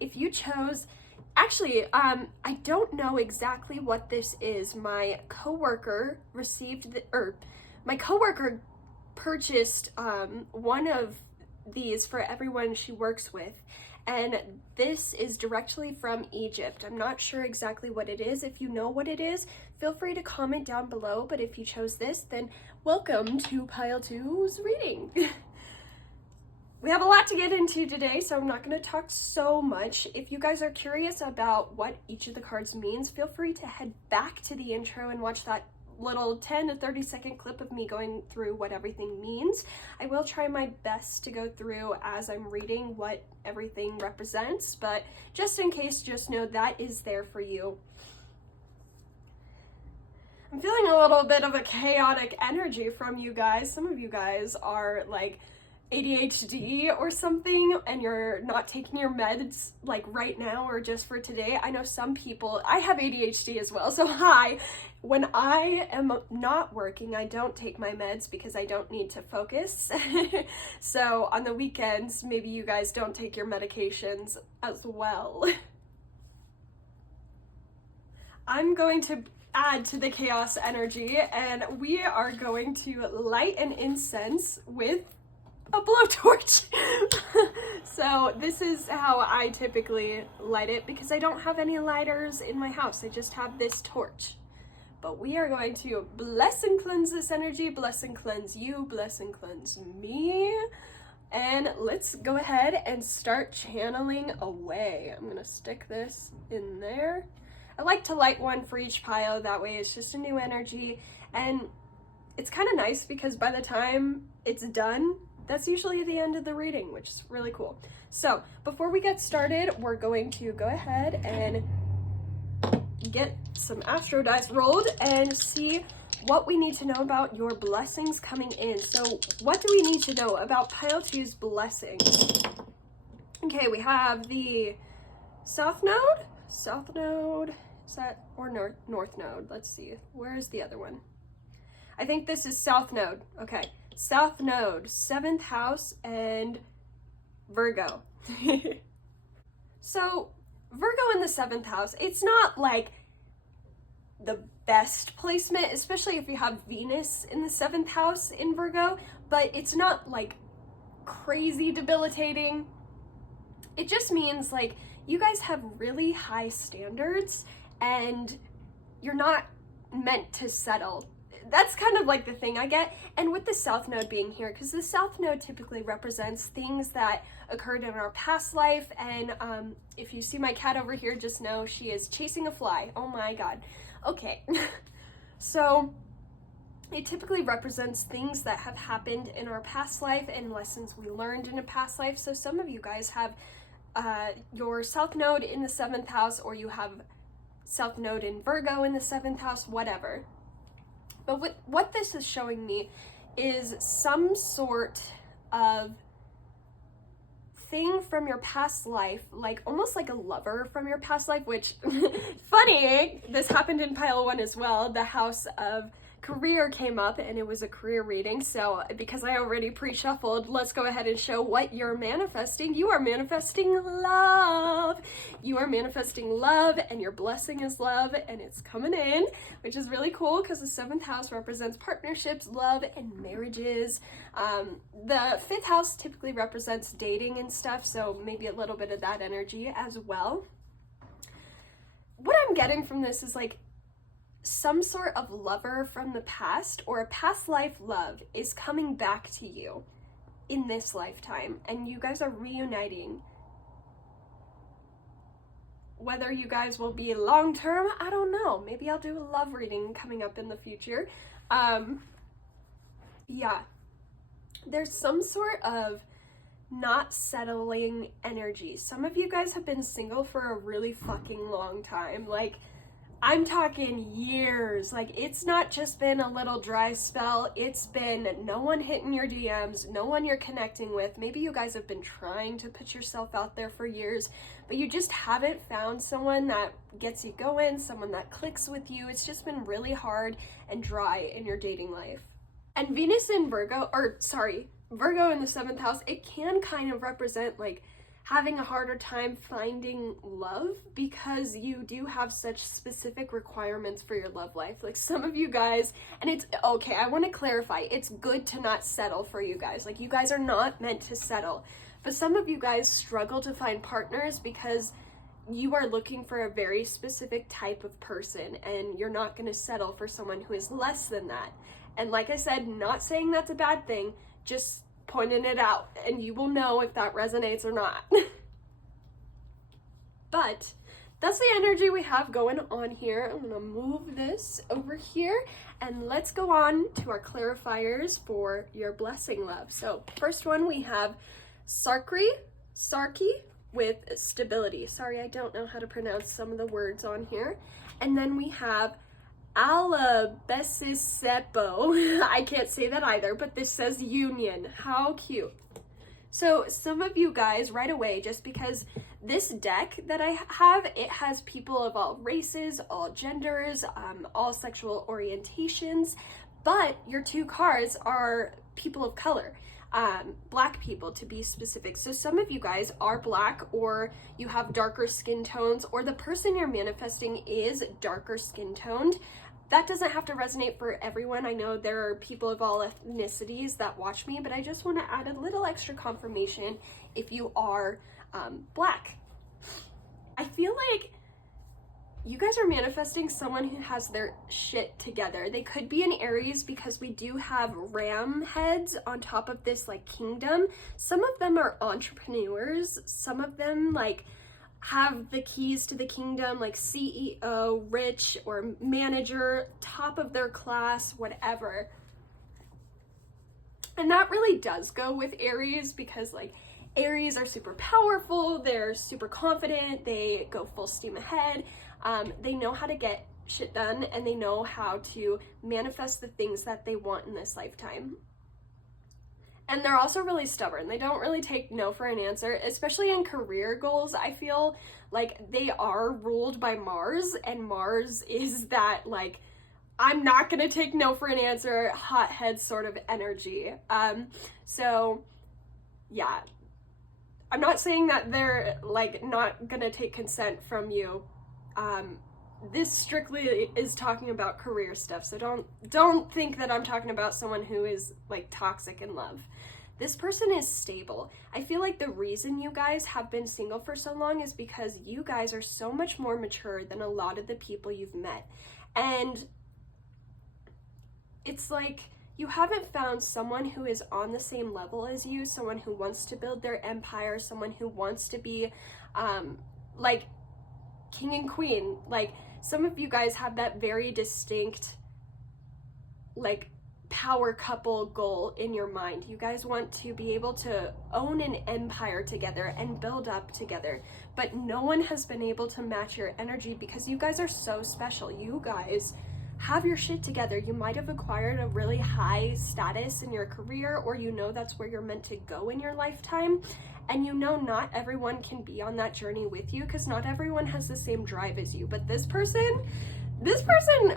If you chose, actually, I don't know exactly what this is. My coworker purchased one of these for everyone she works with, and this is directly from Egypt. I'm not sure exactly what it is. If you know what it is, feel free to comment down below, but if you chose this, then welcome to Pile 2's reading. We have a lot to get into today, so I'm not going to talk so much. If you guys are curious about what each of the cards means, feel free to head back to the intro and watch that little 10 to 30 second clip of me going through what everything means. I will try my best to go through as I'm reading what everything represents, but just in case, just know that is there for you. I'm feeling a little bit of a chaotic energy from you guys. Some of you guys are like ADHD or something, and you're not taking your meds like right now or just for today. I know some people, I have ADHD as well, so hi. When I am not working, I don't take my meds because I don't need to focus. So on the weekends, maybe you guys don't take your medications as well. I'm going to add to the chaos energy, and we are going to light an incense with a blowtorch. So this is how I typically light it because I don't have any lighters in my house. I just have this torch. But we are going to bless and cleanse this energy, bless and cleanse you, bless and cleanse me. And let's go ahead and start channeling away. I'm gonna stick this in there. I like to light one for each pile, that way it's just a new energy, and it's kind of nice because by the time it's done, that's usually the end of the reading, which is really cool. So before we get started, we're going to go ahead and get some astro dice rolled and see what we need to know about your blessings coming in. So what do we need to know about pile 2's blessings? Okay, we have the south node, is that, or north node? Let's see, where is the other one? I think this is south node. Okay, south node, 7th house, and Virgo. So Virgo in the 7th house, it's not like the best placement, especially if you have Venus in the 7th house in Virgo, but it's not like crazy debilitating. It just means like you guys have really high standards and you're not meant to settle. That's kind of like the thing I get. And with the south node being here, because the south node typically represents things that occurred in our past life, and if you see my cat over here, just know she is chasing a fly. Oh my god. Okay. So it typically represents things that have happened in our past life and lessons we learned in a past life. So some of you guys have your south node in the 7th house, or you have south node in Virgo in the 7th house, whatever. But what this is showing me is some sort of thing from your past life, like almost like a lover from your past life, which, funny, this happened in pile 1 as well. The house of career came up and it was a career reading. So because I already pre-shuffled, let's go ahead and show what you're manifesting. You are manifesting love. You are manifesting love, and your blessing is love, and it's coming in, which is really cool because the 7th house represents partnerships, love, and marriages. The 5th house typically represents dating and stuff, so maybe a little bit of that energy as well. What I'm getting from this is like some sort of lover from the past or a past life love is coming back to you in this lifetime, and you guys are reuniting. Whether you guys will be long term, I don't know. Maybe I'll do a love reading coming up in the future. Yeah, there's some sort of not settling energy. Some of you guys have been single for a really fucking long time. Like, I'm talking years. Like, it's not just been a little dry spell. It's been no one hitting your DMs, no one you're connecting with. Maybe you guys have been trying to put yourself out there for years, but you just haven't found someone that gets you going, someone that clicks with you. It's just been really hard and dry in your dating life. And Venus in Virgo, Virgo in the 7th house, it can kind of represent like having a harder time finding love because you do have such specific requirements for your love life. Like some of you guys, and it's okay, I want to clarify, it's good to not settle for you guys. Like you guys are not meant to settle. But some of you guys struggle to find partners because you are looking for a very specific type of person, and you're not going to settle for someone who is less than that. And like I said, not saying that's a bad thing, just pointing it out, and you will know if that resonates or not. But that's the energy we have going on here. I'm gonna move this over here, and let's go on to our clarifiers for your blessing love. So first one, we have Sarki with stability. Sorry, I don't know how to pronounce some of the words on here. And then we have Alabesisepo. I can't say that either, but this says union. How cute. So some of you guys right away, just because this deck that I have, it has people of all races, all genders, all sexual orientations, but your 2 cards are people of color. Black people to be specific. So some of you guys are black, or you have darker skin tones, or the person you're manifesting is darker skin toned. That doesn't have to resonate for everyone. I know there are people of all ethnicities that watch me, but I just want to add a little extra confirmation if you are black. I feel like you guys are manifesting someone who has their shit together. They could be an Aries because we do have ram heads on top of this like kingdom. Some of them are entrepreneurs. Some of them like have the keys to the kingdom, like CEO, rich, or manager, top of their class, whatever. And that really does go with Aries, because like Aries are super powerful, they're super confident, they go full steam ahead, they know how to get shit done, and they know how to manifest the things that they want in this lifetime. And they're also really stubborn. They don't really take no for an answer, especially in career goals. I feel like they are ruled by Mars, and Mars is that like, I'm not gonna take no for an answer, hothead sort of energy. So yeah, I'm not saying that they're like not gonna take consent from you. This strictly is talking about career stuff, so don't think that I'm talking about someone who is like toxic in love. This person is stable. I feel like the reason you guys have been single for so long is because you guys are so much more mature than a lot of the people you've met. And it's like you haven't found someone who is on the same level as you, someone who wants to build their empire, someone who wants to be like king and queen. Like, some of you guys have that very distinct like power couple goal in your mind. You guys want to be able to own an empire together and build up together, but no one has been able to match your energy because you guys are so special. You guys have your shit together. You might have acquired a really high status in your career, or you know that's where you're meant to go in your lifetime, and you know not everyone can be on that journey with you because not everyone has the same drive as you. But this person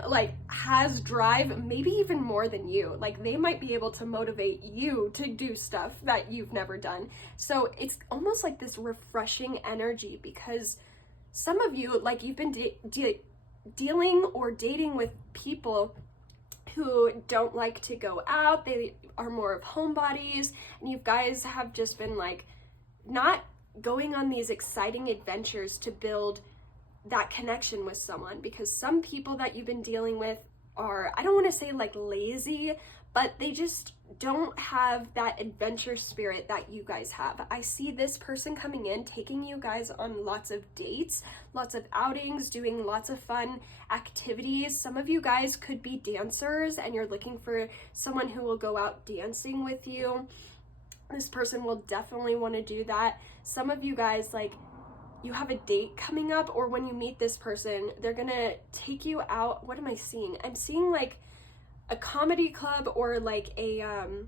like has drive, maybe even more than you. Like, they might be able to motivate you to do stuff that you've never done. So it's almost like this refreshing energy, because some of you, like, you've been dealing or dating with people who don't like to go out. They are more of homebodies, and you guys have just been like not going on these exciting adventures to build that connection with someone, because some people that you've been dealing with are, I don't want to say like lazy, but they just don't have that adventure spirit that you guys have. I see this person coming in, taking you guys on lots of dates, lots of outings, doing lots of fun activities. Some of you guys could be dancers and you're looking for someone who will go out dancing with you. This person will definitely want to do that. Some of you guys, like, you have a date coming up, or when you meet this person, they're gonna take you out. What am I seeing? I'm seeing like a comedy club, or like a I'm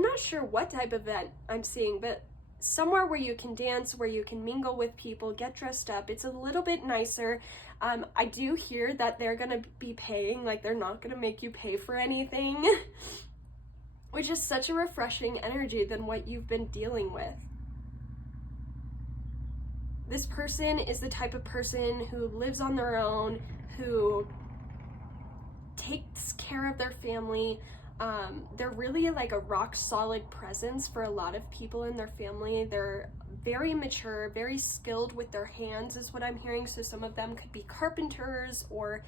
not sure what type of event I'm seeing, but somewhere where you can dance, where you can mingle with people, get dressed up. It's a little bit nicer. I do hear that they're gonna be paying, like they're not gonna make you pay for anything, which is such a refreshing energy than what you've been dealing with. This person is the type of person who lives on their own, who takes care of their family. They're really like a rock solid presence for a lot of people in their family. They're very mature, very skilled with their hands is what I'm hearing. So some of them could be carpenters, or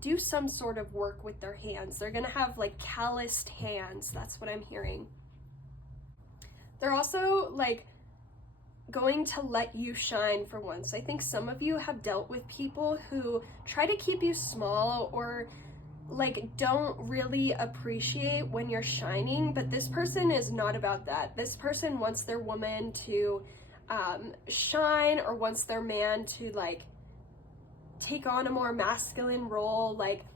do some sort of work with their hands. They're gonna have like calloused hands. That's what I'm hearing. They're also like going to let you shine for once. I think some of you have dealt with people who try to keep you small, or like don't really appreciate when you're shining, but this person is not about that. This person wants their woman to shine, or wants their man to like take on a more masculine role. Like,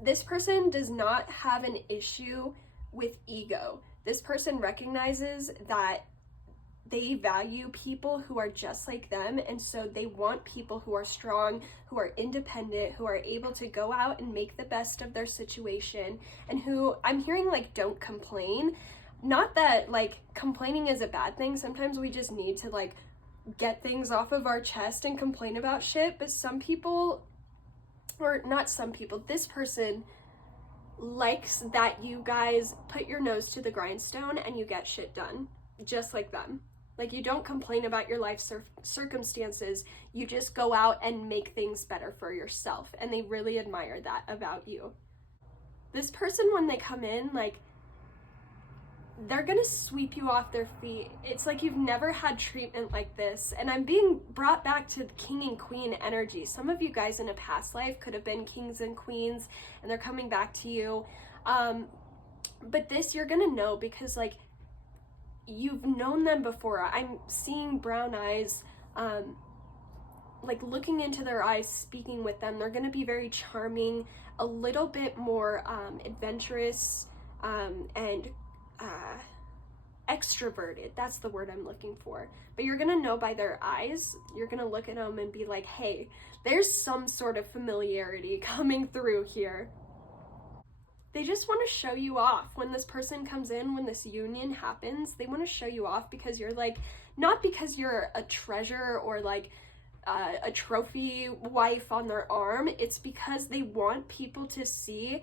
this person does not have an issue with ego. This person recognizes that they value people who are just like them, and so they want people who are strong, who are independent, who are able to go out and make the best of their situation, and who, I'm hearing, like, don't complain. Not that like complaining is a bad thing. Sometimes we just need to like get things off of our chest and complain about shit, but some people, or not some people, this person likes that you guys put your nose to the grindstone and you get shit done just like them. Like, you don't complain about your life circumstances, you just go out and make things better for yourself, and they really admire that about you. This person, when they come in, like, they're gonna sweep you off their feet. It's like you've never had treatment like this. And I'm being brought back to the king and queen energy. Some of you guys in a past life could have been kings and queens, and they're coming back to you. But this you're gonna know because like you've known them before. I'm seeing brown eyes, like looking into their eyes, speaking with them. They're gonna be very charming, a little bit more adventurous, and extroverted. That's the word I'm looking for. But you're gonna know by their eyes. You're gonna look at them and be like, hey, there's some sort of familiarity coming through here. They just want to show you off. When this person comes in, when this union happens, they want to show you off because you're like, not because you're a treasure or like a trophy wife on their arm. It's because they want people to see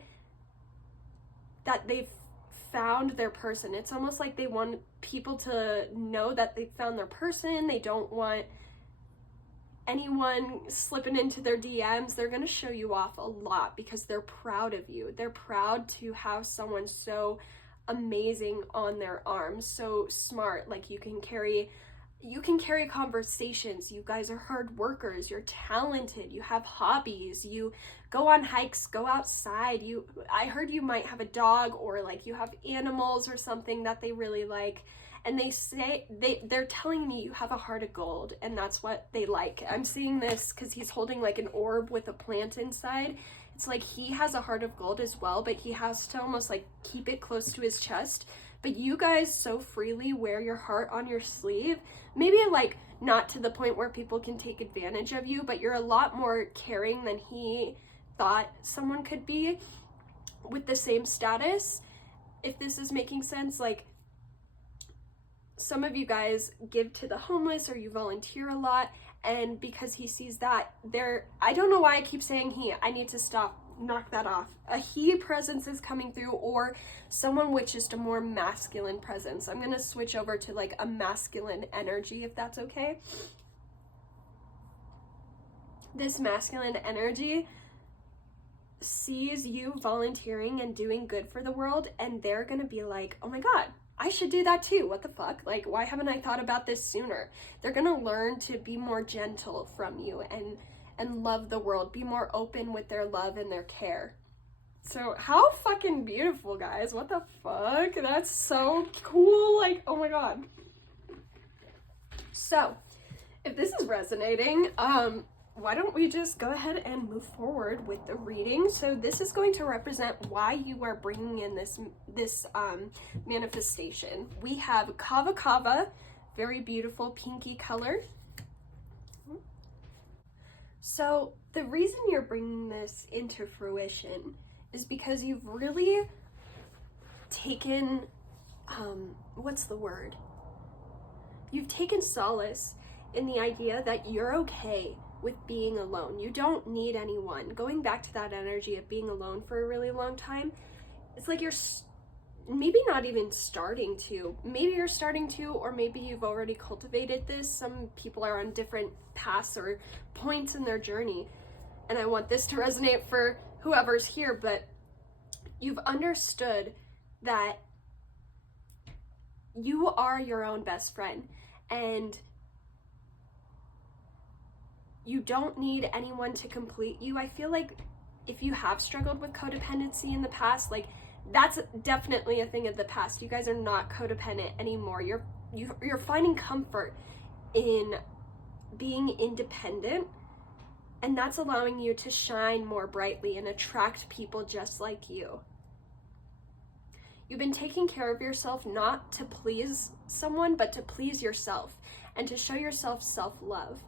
that they've found their person. It's almost like they want people to know that they found their person. They don't want anyone slipping into their DMs. They're going to show you off a lot because they're proud of you. They're proud to have someone so amazing on their arm, so smart. Like you can carry conversations. You guys are hard workers. You're talented. You have hobbies. You go on hikes, go outside. I heard you might have a dog or like you have animals or something that they really like. And they're telling me you have a heart of gold, and that's what they like. I'm seeing this because he's holding like an orb with a plant inside. It's like he has a heart of gold as well, but he has to almost like keep it close to his chest. But you guys so freely wear your heart on your sleeve. Maybe like not to the point where people can take advantage of you, but you're a lot more caring than he thought someone could be with the same status. If this is making sense, like some of you guys give to the homeless or you volunteer a lot, and because he sees that, I don't know why I keep saying he, I need to stop, knock that off. A he presence is coming through, or someone with just a more masculine presence. I'm gonna switch over to like a masculine energy, if that's okay. This masculine energy sees you volunteering and doing good for the world, and they're gonna be like, oh my God, I should do that too. What the fuck? Like, why haven't I thought about this sooner? They're gonna learn to be more gentle from you and love the world, be more open with their love and their care. So how fucking beautiful, guys. What the fuck? That's so cool. Like, oh my God. So if this is resonating, why don't we just go ahead and move forward with the reading? So this is going to represent why you are bringing in this manifestation. We have Kava Kava, very beautiful pinky color. So the reason you're bringing this into fruition is because you've really taken, what's the word? You've taken solace in the idea that you're okay with being alone. You don't need anyone. Going back to that energy of being alone for a really long time, it's like you're maybe not even starting to. Maybe you're starting to, or maybe you've already cultivated this. Some people are on different paths or points in their journey, and I want this to resonate for whoever's here, but you've understood that you are your own best friend, and you don't need anyone to complete you. I feel like if you have struggled with codependency in the past, like that's definitely a thing of the past. You guys are not codependent anymore. You're finding comfort in being independent, and that's allowing you to shine more brightly and attract people just like you. You've been taking care of yourself not to please someone, but to please yourself and to show yourself self-love.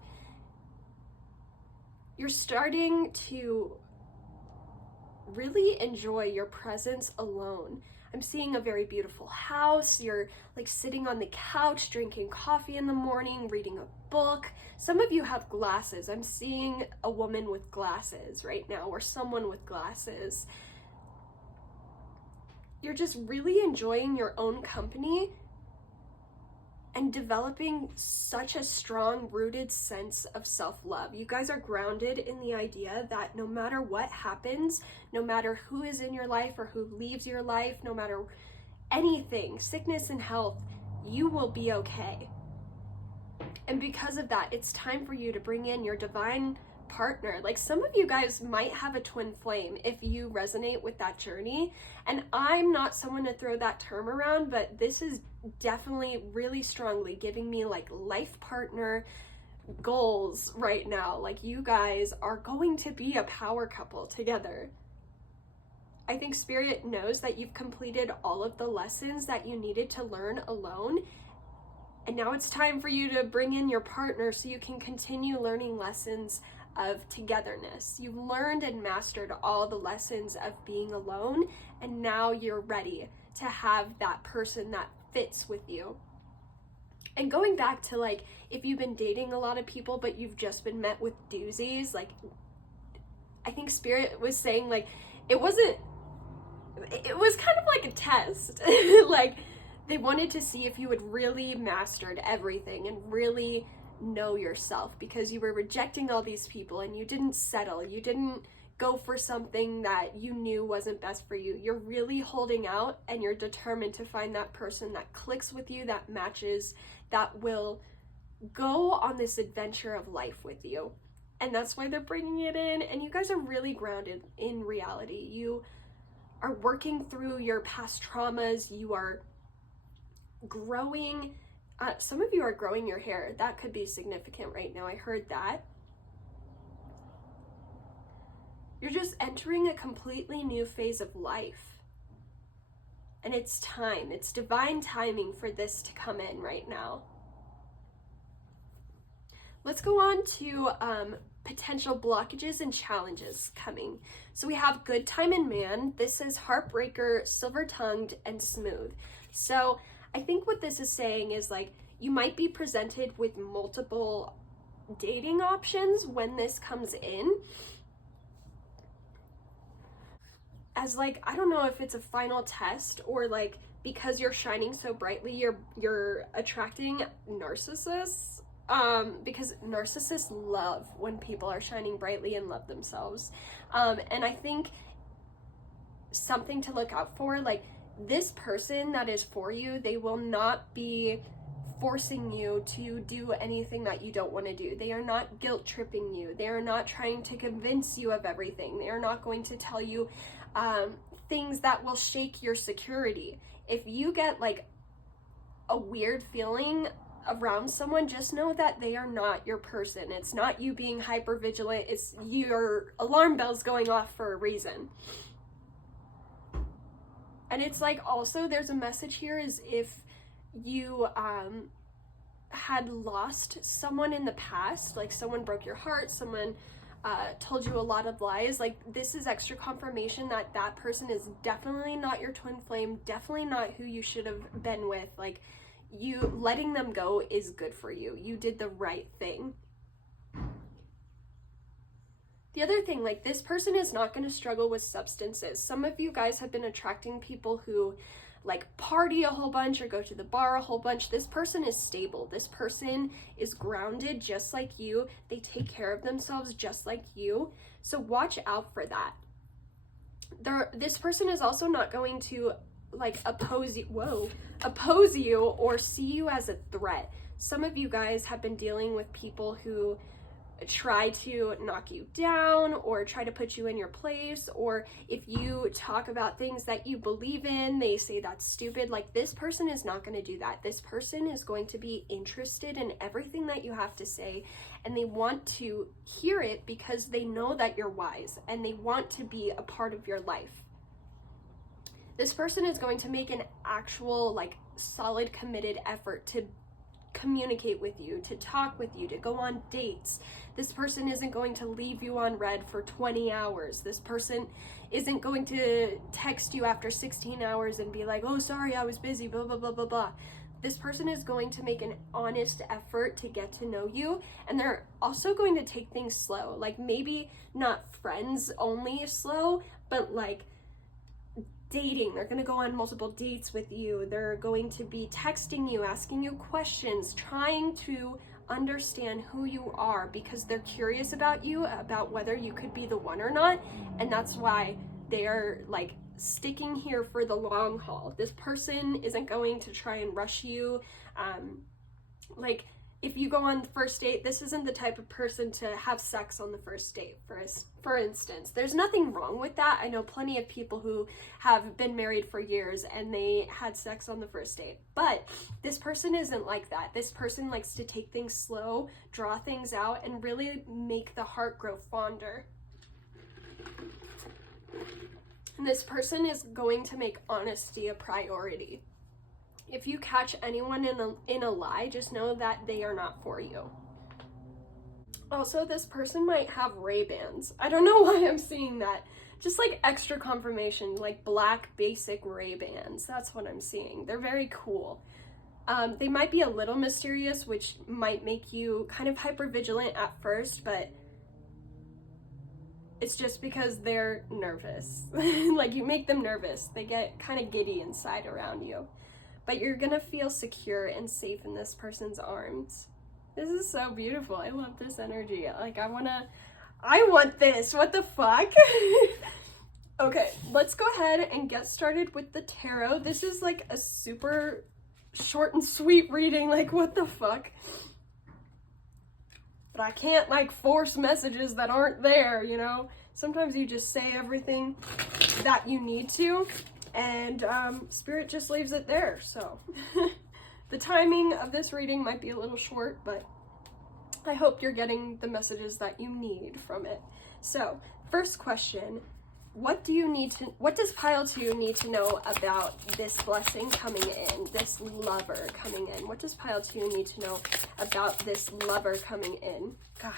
You're starting to really enjoy your presence alone. I'm seeing a very beautiful house. You're like sitting on the couch, drinking coffee in the morning, reading a book. Some of you have glasses. I'm seeing a woman with glasses right now, or someone with glasses. You're just really enjoying your own company and developing such a strong rooted sense of self-love. You guys are grounded in the idea that no matter what happens, no matter who is in your life or who leaves your life, no matter anything, sickness and health, you will be okay. And because of that, it's time for you to bring in your divine partner. Like, some of you guys might have a twin flame if you resonate with that journey. And I'm not someone to throw that term around, but this is definitely really strongly giving me like life partner goals right now. Like, you guys are going to be a power couple together. I think Spirit knows that you've completed all of the lessons that you needed to learn alone. And now it's time for you to bring in your partner so you can continue learning lessons of togetherness. You've learned and mastered all the lessons of being alone, and now you're ready to have that person that fits with you. And going back to, like, if you've been dating a lot of people but you've just been met with doozies, like, I think Spirit was saying, like, it was kind of like a test. Like, they wanted to see if you had really mastered everything and really know yourself, because you were rejecting all these people and you didn't settle. You didn't go for something that you knew wasn't best for you. You're really holding out, and you're determined to find that person that clicks with you, that matches, that will go on this adventure of life with you. And that's why they're bringing it in. And you guys are really grounded in reality. You are working through your past traumas. You are growing. Some of you are growing your hair. That could be significant right now. I heard that. You're just entering a completely new phase of life. And it's time. It's divine timing for this to come in right now. Let's go on to potential blockages and challenges coming. So we have good time in man. This is heartbreaker, silver-tongued, and smooth. So I think what this is saying is, like, you might be presented with multiple dating options when this comes in. As, like, I don't know if it's a final test, or like, because you're shining so brightly, you're attracting narcissists. Because narcissists love when people are shining brightly and love themselves. And I think something to look out for, like, this person that is for you, they will not be forcing you to do anything that you don't want to do. They are not guilt tripping you. They are not trying to convince you of everything. They are not going to tell you things that will shake your security. If you get like a weird feeling around someone, just know that they are not your person. It's not you being hyper vigilant. It's your alarm bells going off for a reason. And it's like, also there's a message here, is if you had lost someone in the past, like someone broke your heart, someone told you a lot of lies, like, this is extra confirmation that that person is definitely not your twin flame, definitely not who you should have been with. Like, you letting them go is good for you. You did the right thing. The other thing, like, this person is not going to struggle with substances. Some of you guys have been attracting people who, like, party a whole bunch or go to the bar a whole bunch. This person is stable. This person is grounded just like you. They take care of themselves just like you. So watch out for that. This person is also not going to, like, oppose you or see you as a threat. Some of you guys have been dealing with people who try to knock you down or try to put you in your place, or if you talk about things that you believe in, they say that's stupid. Like, this person is not going to do that. This person is going to be interested in everything that you have to say, and they want to hear it because they know that you're wise and they want to be a part of your life. This person is going to make an actual, like, solid, committed effort to communicate with you, to talk with you, to go on dates. This person isn't going to leave you on red for 20 hours. This person isn't going to text you after 16 hours and be like, oh, sorry, I was busy, blah, blah, blah, blah, blah. This person is going to make an honest effort to get to know you, and they're also going to take things slow. Like, maybe not friends only slow, but like dating. They're going to go on multiple dates with you. They're going to be texting you, asking you questions, trying to understand who you are, because they're curious about you, about whether you could be the one or not. And that's why they're, like, sticking here for the long haul. This person isn't going to try and rush you. Like, if you go on the first date, this isn't the type of person to have sex on the first date, for instance. There's nothing wrong with that. I know plenty of people who have been married for years and they had sex on the first date. But this person isn't like that. This person likes to take things slow, draw things out, and really make the heart grow fonder. And this person is going to make honesty a priority. If you catch anyone in a lie, just know that they are not for you. Also, this person might have Ray-Bans. I don't know why I'm seeing that. Just like extra confirmation, like black basic Ray-Bans. That's what I'm seeing. They're very cool. They might be a little mysterious, which might make you kind of hyper-vigilant at first, but it's just because they're nervous. Like, you make them nervous. They get kind of giddy inside around you. But you're gonna feel secure and safe in this person's arms. This is so beautiful. I love this energy. Like, I want this. What the fuck? Okay, let's go ahead and get started with the tarot. This is like a super short and sweet reading. Like, what the fuck? But I can't like force messages that aren't there, you know? Sometimes you just say everything that you need to, and Spirit just leaves it there. So the timing of this reading might be a little short, but I hope you're getting the messages that you need from it. So, first question, what does pile 2 need to know about this blessing coming in, this lover coming in? What does pile 2 need to know about this lover coming in? God,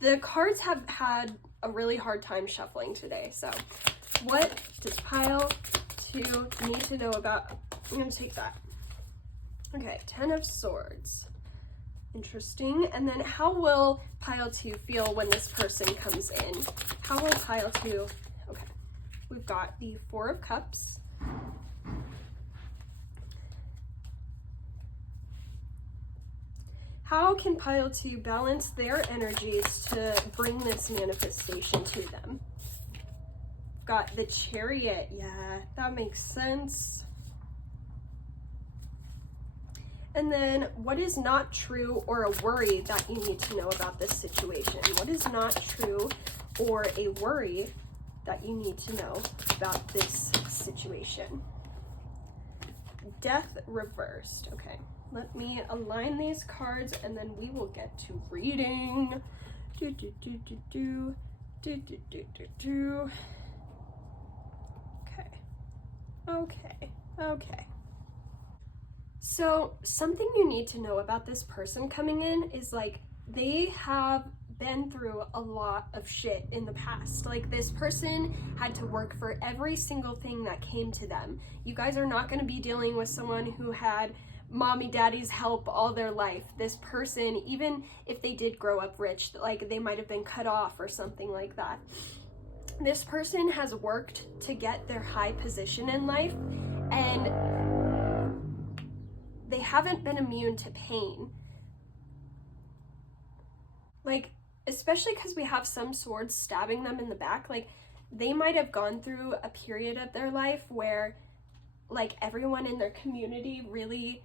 the cards have had a really hard time shuffling today. So, what does pile 2 need to know about? I'm gonna take that. Okay, 10 of Swords. Interesting. And then how will pile 2 feel when this person comes in? How will pile 2, okay. We've got the 4 of Cups. How can pile 2 balance their energies to bring this manifestation to them? We've got the Chariot. Yeah, that makes sense. And then, what is not true or a worry that you need to know about this situation? What is not true or a worry that you need to know about this situation? Death reversed. Okay, let me align these cards and then we will get to reading. Okay. So something you need to know about this person coming in is like they have been through a lot of shit in the past. Like, this person had to work for every single thing that came to them. You guys are not going to be dealing with someone who had mommy daddy's help all their life. This person, even if they did grow up rich, like they might have been cut off or something like that. This person has worked to get their high position in life, and they haven't been immune to pain. Like, especially because we have some swords stabbing them in the back, like they might have gone through a period of their life where like everyone in their community really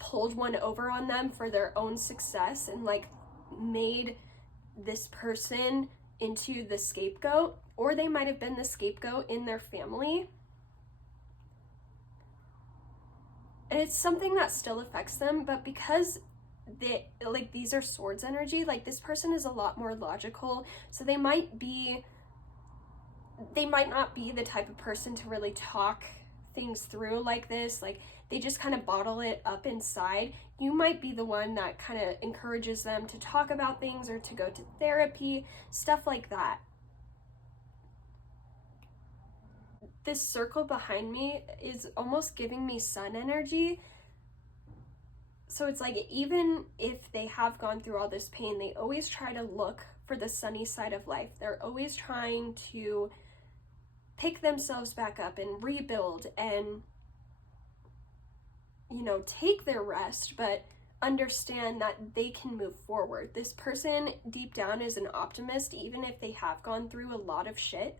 pulled one over on them for their own success and like made this person into the scapegoat, or they might have been the scapegoat in their family. And it's something that still affects them, but because these are swords energy, like this person is a lot more logical, so they might not be the type of person to really talk things through like this. Like, they just kind of bottle it up inside. You might be the one that kind of encourages them to talk about things or to go to therapy, stuff like that. This circle behind me is almost giving me sun energy. So it's like, even if they have gone through all this pain, they always try to look for the sunny side of life. They're always trying to pick themselves back up and rebuild and, you know, take their rest, but understand that they can move forward. This person deep down is an optimist, even if they have gone through a lot of shit.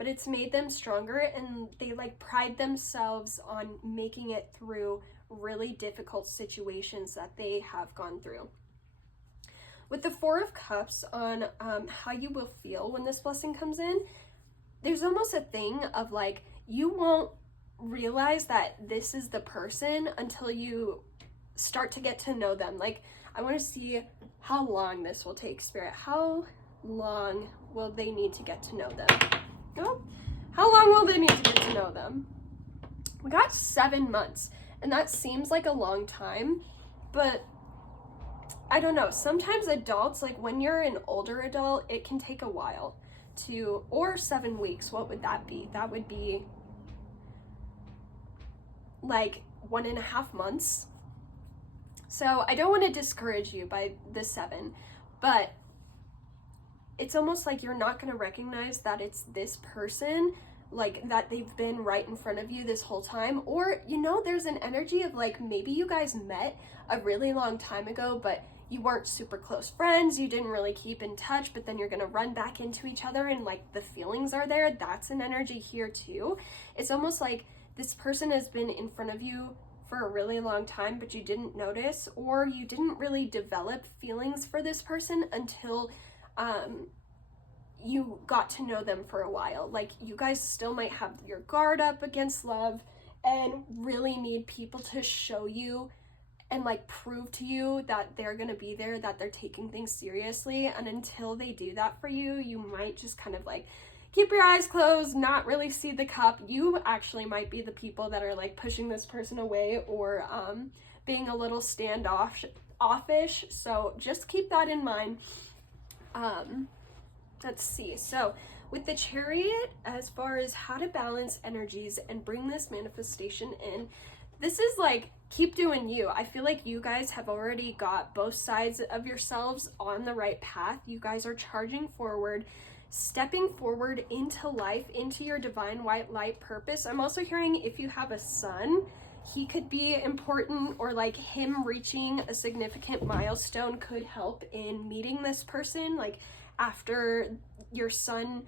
but it's made them stronger, and they like pride themselves on making it through really difficult situations that they have gone through. With the Four of Cups on how you will feel when this blessing comes in, there's almost a thing of like, you won't realize that this is the person until you start to get to know them. Like, I want to see how long this will take, Spirit. How long will they need to get to know them? Oh, how long will they need to get to know them? We got 7 months, and that seems like a long time, but I don't know. Sometimes adults, like when you're an older adult, it can take a while to, or 7 weeks. What would that be? That would be like 1.5 months. So I don't want to discourage you by the 7, but it's almost like you're not going to recognize that it's this person, like that they've been right in front of you this whole time. Or, you know, there's an energy of like, maybe you guys met a really long time ago, but you weren't super close friends, you didn't really keep in touch, but then you're gonna run back into each other and like the feelings are there. That's an energy here too. It's almost like this person has been in front of you for a really long time, but you didn't notice, or you didn't really develop feelings for this person until you got to know them for a while. Like, you guys still might have your guard up against love and really need people to show you and like prove to you that they're gonna be there, that they're taking things seriously. And until they do that for you, you might just kind of like keep your eyes closed, not really see the cup. You actually might be the people that are like pushing this person away, or being a little standoffish. So just keep that in mind. Let's see. So with the Chariot, as far as how to balance energies and bring this manifestation in, this is like, keep doing you. I feel like you guys have already got both sides of yourselves on the right path. You guys are charging forward, stepping forward into life, into your divine white light purpose. I'm also hearing if you have a son, he could be important, or like him reaching a significant milestone could help in meeting this person. Like, after your son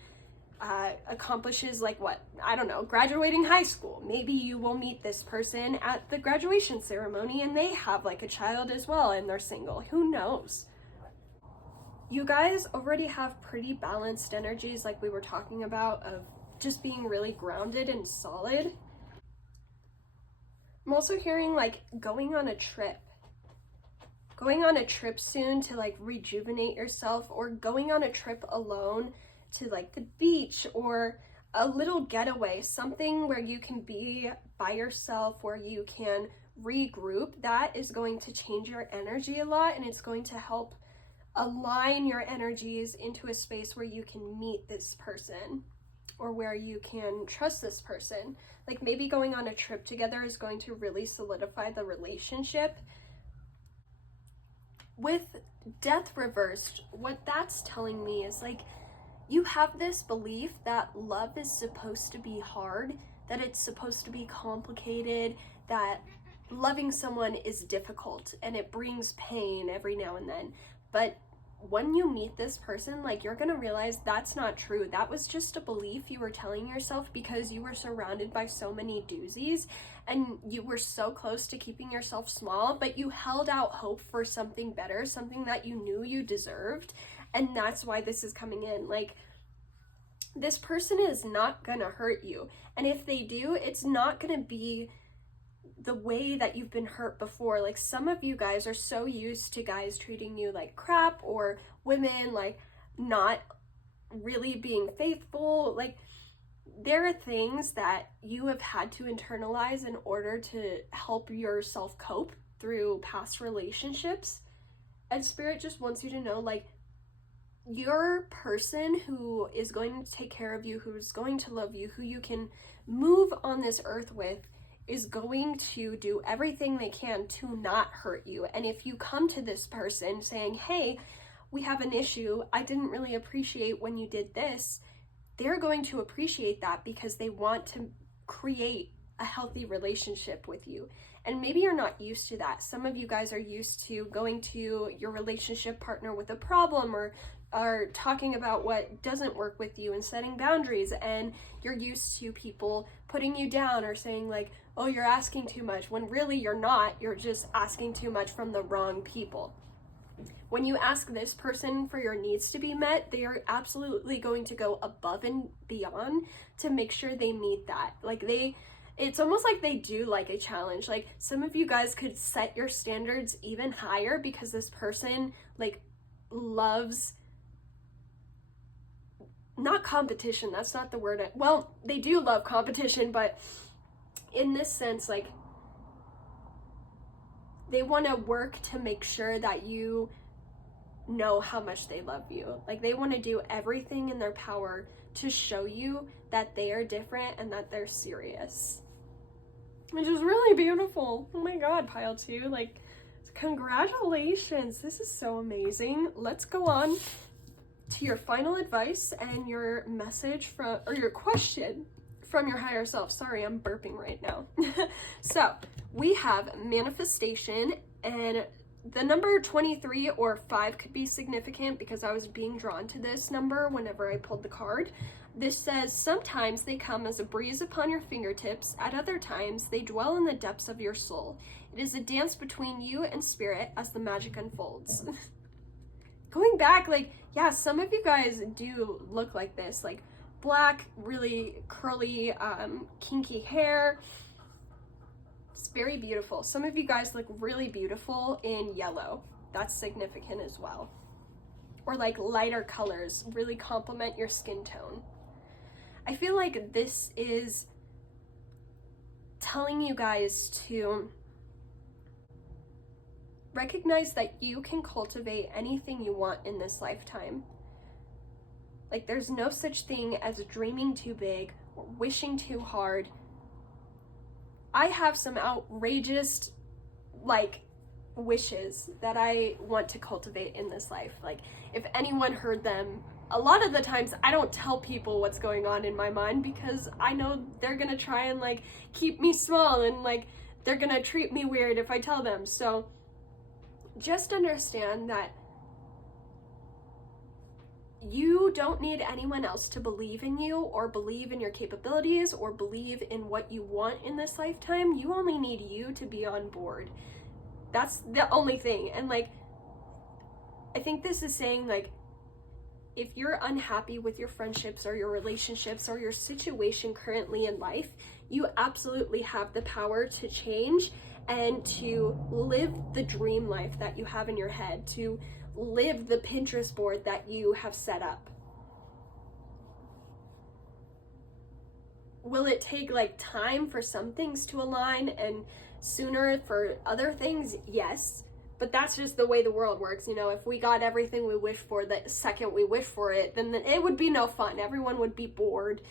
accomplishes, like, what, I don't know, graduating high school, maybe you will meet this person at the graduation ceremony and they have like a child as well and they're single. Who knows? You guys already have pretty balanced energies, like we were talking about, of just being really grounded and solid. I'm also hearing like going on a trip soon to like rejuvenate yourself, or going on a trip alone to like the beach, or a little getaway, something where you can be by yourself, where you can regroup. That is going to change your energy a lot, and it's going to help align your energies into a space where you can meet this person, or where you can trust this person. Like, maybe going on a trip together is going to really solidify the relationship. With Death reversed, what that's telling me is like, you have this belief that love is supposed to be hard, that it's supposed to be complicated, that loving someone is difficult and it brings pain every now and then. But when you meet this person, like, you're gonna realize that's not true. That was just a belief you were telling yourself because you were surrounded by so many doozies and you were so close to keeping yourself small, but you held out hope for something better, something that you knew you deserved. And that's why this is coming in. Like, this person is not gonna hurt you, and if they do, it's not gonna be the way that you've been hurt before. Like, some of you guys are so used to guys treating you like crap, or women like not really being faithful. Like, there are things that you have had to internalize in order to help yourself cope through past relationships, and Spirit just wants you to know, like, your person who is going to take care of you, who's going to love you, who you can move on this earth with, is going to do everything they can to not hurt you. And if you come to this person saying, hey, we have an issue, I didn't really appreciate when you did this, they're going to appreciate that because they want to create a healthy relationship with you. And maybe you're not used to that. Some of you guys are used to going to your relationship partner with a problem, or are talking about what doesn't work with you and setting boundaries, and you're used to people putting you down or saying like, oh, you're asking too much, when really you're not. You're just asking too much from the wrong people. When you ask this person for your needs to be met, they are absolutely going to go above and beyond to make sure they meet that. Like it's almost like they do like a challenge. Like some of you guys could set your standards even higher because this person like loves, not competition, that's not the word. Well, they do love competition, but in this sense, like they want to work to make sure that you know how much they love you. Like they want to do everything in their power to show you that they are different and that they're serious, which is really beautiful. Oh my god, pile 2, like congratulations, this is so amazing. Let's go on to your final advice and your message from, or your question from your higher self. Sorry, I'm burping right now. So we have manifestation, and the number 23 or 5 could be significant because I was being drawn to this number whenever I pulled the card. This says, sometimes they come as a breeze upon your fingertips, at other times they dwell in the depths of your soul. It is a dance between you and spirit as the magic unfolds. Going back, like, yeah, some of you guys do look like this, like black, really curly, kinky hair. It's very beautiful. Some of you guys look really beautiful in yellow. That's significant as well. Or like lighter colors really complement your skin tone. I feel like this is telling you guys to recognize that you can cultivate anything you want in this lifetime. Like there's no such thing as dreaming too big or wishing too hard. I have some outrageous like wishes that I want to cultivate in this life. Like if anyone heard them, a lot of the times I don't tell people what's going on in my mind because I know they're gonna try and like keep me small and like they're gonna treat me weird if I tell them. So just understand that you don't need anyone else to believe in you or believe in your capabilities or believe in what you want in this lifetime. You only need you to be on board. That's the only thing. And like, I think this is saying like, if you're unhappy with your friendships or your relationships or your situation currently in life, you absolutely have the power to change and to live the dream life that you have in your head, to live the Pinterest board that you have set up. Will it take like time for some things to align and sooner for other things? Yes, but that's just the way the world works. You know, if we got everything we wish for the second we wish for it, then it would be no fun. Everyone would be bored.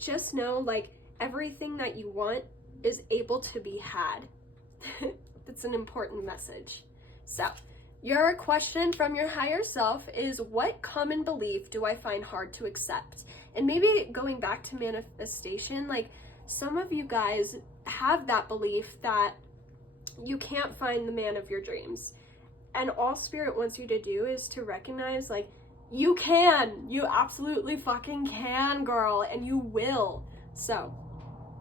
Just know like everything that you want is able to be had. That's an important message. So your question from your higher self is, what common belief do I find hard to accept? And maybe going back to manifestation, like some of you guys have that belief that you can't find the man of your dreams. And all spirit wants you to do is to recognize like, you can, you absolutely fucking can, girl, and you will. So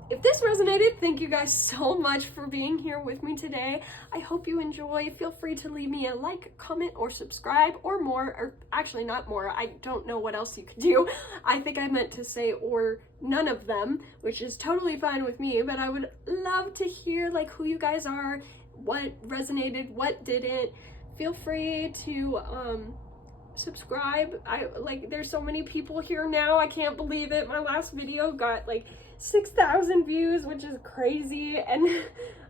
if this resonated, thank you guys so much for being here with me today. I hope you enjoy. Feel free to leave me a like, comment, or subscribe, or more, or actually not more. I don't know what else you could do. I think I meant to say or none of them, which is totally fine with me, but I would love to hear like who you guys are, what resonated, what didn't. Feel free to subscribe. There's so many people here now. I can't believe it. My last video got like 6,000 views, which is crazy, and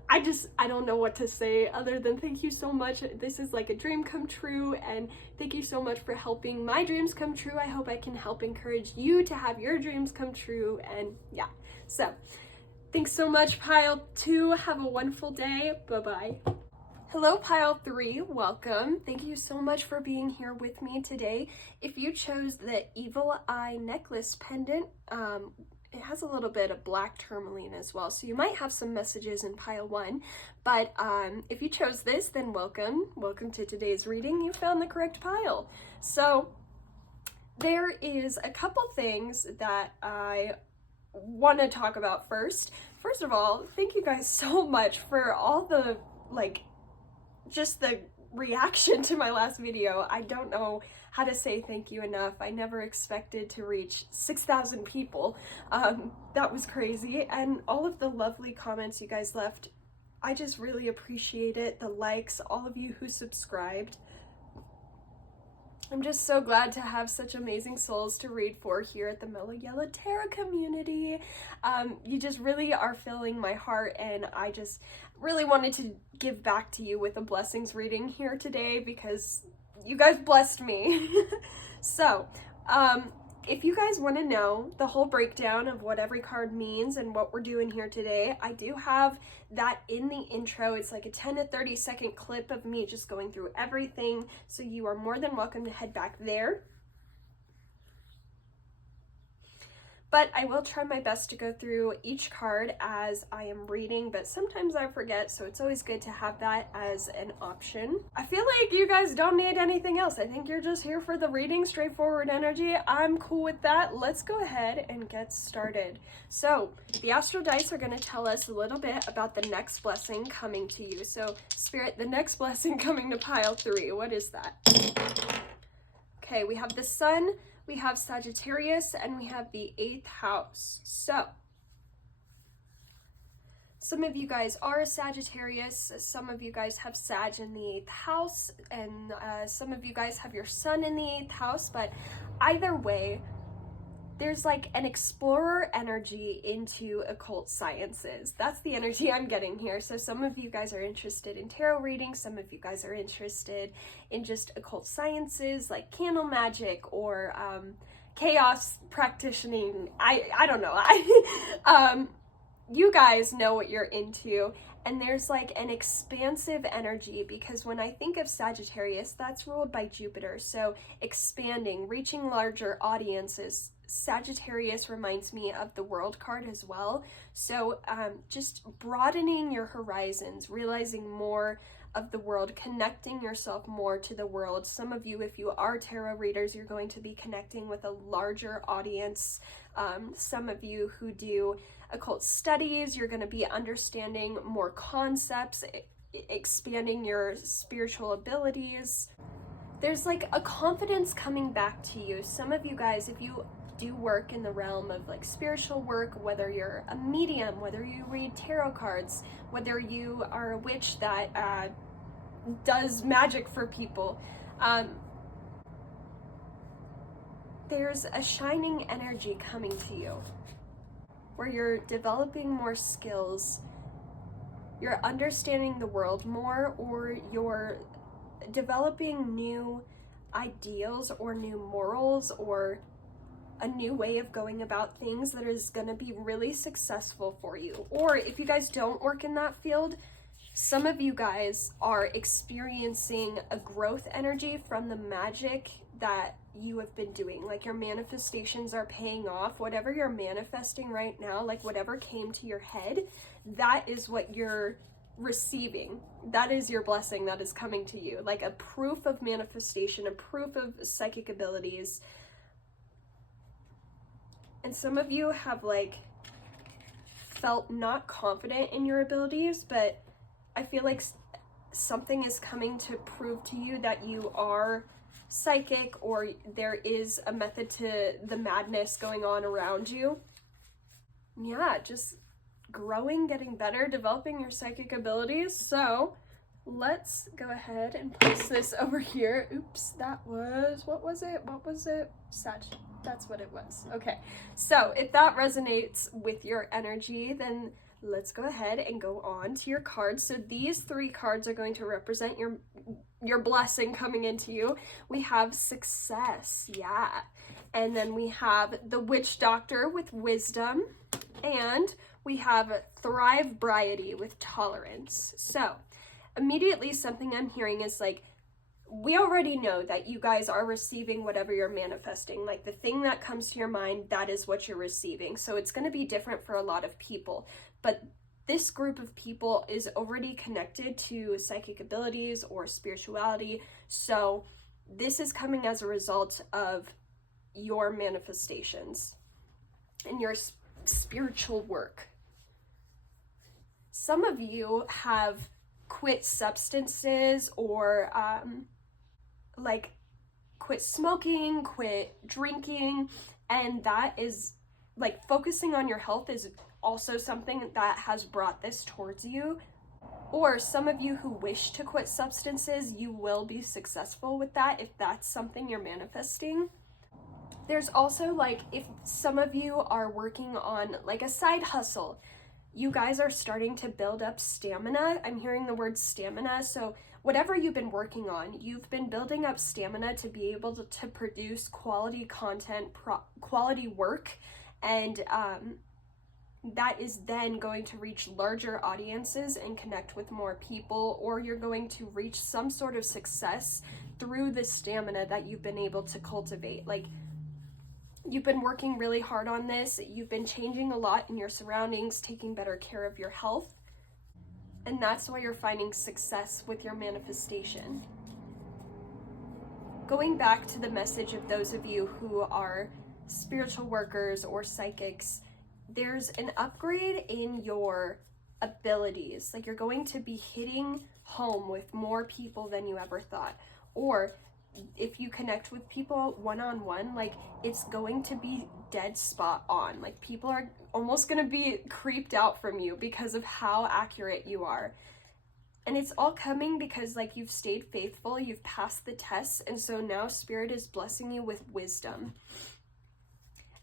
I don't know what to say other than thank you so much. This is like a dream come true, and thank you so much for helping my dreams come true. I hope I can help encourage you to have your dreams come true. And yeah, so thanks so much, pile 2. Have a wonderful day. Bye-bye. Hello, pile 3, welcome. Thank you so much for being here with me today. If you chose the Evil Eye necklace pendant, it has a little bit of black tourmaline as well. So you might have some messages in pile 1, but if you chose this, then welcome to today's reading. You found the correct pile. So there is a couple things that I want to talk about first. First of all, thank you guys so much for all the, just the reaction to my last video. I don't know how to say thank you enough. I never expected to reach 6,000 people. That was crazy. And all of the lovely comments you guys left, I just really appreciate it. The likes, all of you who subscribed. I'm just so glad to have such amazing souls to read for here at the Mellow Yellow Tarot community. You just really are filling my heart, and I just really wanted to give back to you with a blessings reading here today because you guys blessed me. So, if you guys want to know the whole breakdown of what every card means and what we're doing here today, I do have that in the intro. It's like a 10 to 30 second clip of me just going through everything. So you are more than welcome to head back there. But I will try my best to go through each card as I am reading, but sometimes I forget, so it's always good to have that as an option. I feel like you guys don't need anything else. I think you're just here for the reading, straightforward energy. I'm cool with that. Let's go ahead and get started. So the astral dice are going to tell us a little bit about the next blessing coming to you. So Spirit, the next blessing coming to pile 3, what is that? Okay, we have the Sun, we have Sagittarius, and we have the 8th house. So, some of you guys are a Sagittarius, some of you guys have Sag in the 8th house, and some of you guys have your Sun in the 8th house, but either way, there's like an explorer energy into occult sciences. That's the energy I'm getting here. So some of you guys are interested in tarot reading, some of you guys are interested in just occult sciences like candle magic or chaos practicing. I don't know. You guys know what you're into, and there's like an expansive energy because when I think of Sagittarius, that's ruled by Jupiter. So expanding, reaching larger audiences. Sagittarius reminds me of the World card as well. So just broadening your horizons, realizing more of the world, connecting yourself more to the world. Some of you, if you are tarot readers, you're going to be connecting with a larger audience. Some of you who do occult studies, you're going to be understanding more concepts, expanding your spiritual abilities. There's like a confidence coming back to you. Some of you guys, if you do work in the realm of like spiritual work, whether you're a medium, whether you read tarot cards, whether you are a witch that does magic for people, there's a shining energy coming to you where you're developing more skills, you're understanding the world more, or you're developing new ideals or new morals or a new way of going about things that is going to be really successful for you. Or if you guys don't work in that field, some of you guys are experiencing a growth energy from the magic that you have been doing. Like your manifestations are paying off. Whatever you're manifesting right now, like whatever came to your head, that is what you're receiving. That is your blessing that is coming to you. Like a proof of manifestation, a proof of psychic abilities. And some of you have like felt not confident in your abilities, but I feel like something is coming to prove to you that you are psychic, or there is a method to the madness going on around you. Yeah, just growing, getting better, developing your psychic abilities. So let's go ahead and place this over here. Oops, that was, what was it? Sag. That's what it was. Okay, so if that resonates with your energy, then let's go ahead and go on to your cards. So these 3 cards are going to represent your blessing coming into you. We have success, yeah. And then we have the Witch Doctor with wisdom, and we have Thrivebriety with tolerance. So immediately something I'm hearing is like we already know that you guys are receiving whatever you're manifesting. Like the thing that comes to your mind, that is what you're receiving. So it's going to be different for a lot of people. But this group of people is already connected to psychic abilities or spirituality. So this is coming as a result of your manifestations and your spiritual work. Some of you have quit substances or like quit smoking, quit drinking, and that is like focusing on your health is also something that has brought this towards you. Or some of you who wish to quit substances, you will be successful with that if that's something you're manifesting. There's also like, if some of you are working on like a side hustle, you guys are starting to build up stamina. I'm hearing the word stamina. So whatever you've been working on, you've been building up stamina to be able to produce quality content, quality work, and that is then going to reach larger audiences and connect with more people, or you're going to reach some sort of success through the stamina that you've been able to cultivate. Like, you've been working really hard on this, you've been changing a lot in your surroundings, taking better care of your health, and that's why you're finding success with your manifestation. Going back to the message of those of you who are spiritual workers or psychics, there's an upgrade in your abilities. Like, you're going to be hitting home with more people than you ever thought. Or if you connect with people one-on-one, like, it's going to be dead spot on. Like, people are almost going to be creeped out from you because of how accurate you are. And it's all coming because, like, you've stayed faithful, you've passed the tests, and so now Spirit is blessing you with wisdom.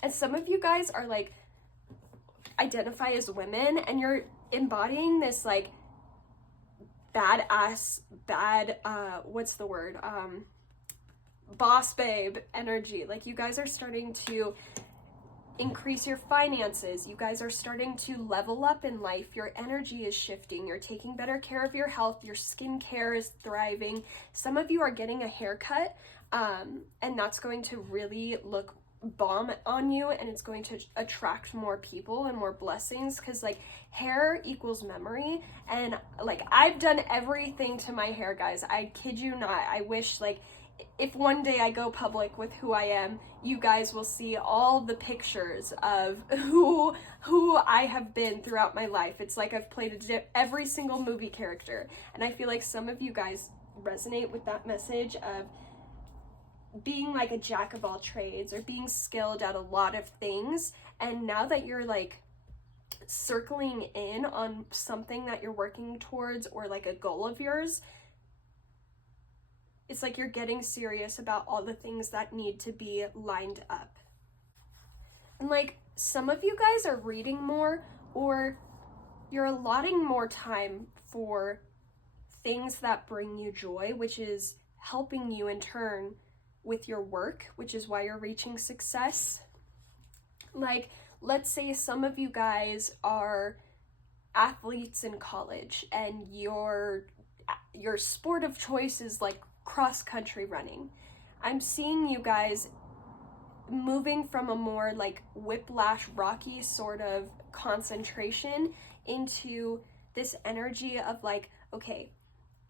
And some of you guys are, like, identify as women, and you're embodying this, like, badass, what's the word? Boss babe energy. Like, you guys are starting to increase your finances. You guys are starting to level up in life. Your energy is shifting. You're taking better care of your health. Your skincare is thriving. Some of you are getting a haircut, and that's going to really look bomb on you, and it's going to attract more people and more blessings, because like hair equals memory. And like, I've done everything to my hair, guys. I kid you not. I wish, like, if one day I go public with who I am, you guys will see all the pictures of who I have been throughout my life. It's like I've played every single movie character, and I feel like some of you guys resonate with that message of being like a jack of all trades or being skilled at a lot of things. And now that you're like circling in on something that you're working towards, or like a goal of yours, it's like you're getting serious about all the things that need to be lined up. And like, some of you guys are reading more, or you're allotting more time for things that bring you joy, which is helping you in turn with your work, which is why you're reaching success. Like, let's say some of you guys are athletes in college, and your sport of choice is like cross-country running. I'm seeing you guys moving from a more like Whiplash Rocky sort of concentration into this energy of like, okay,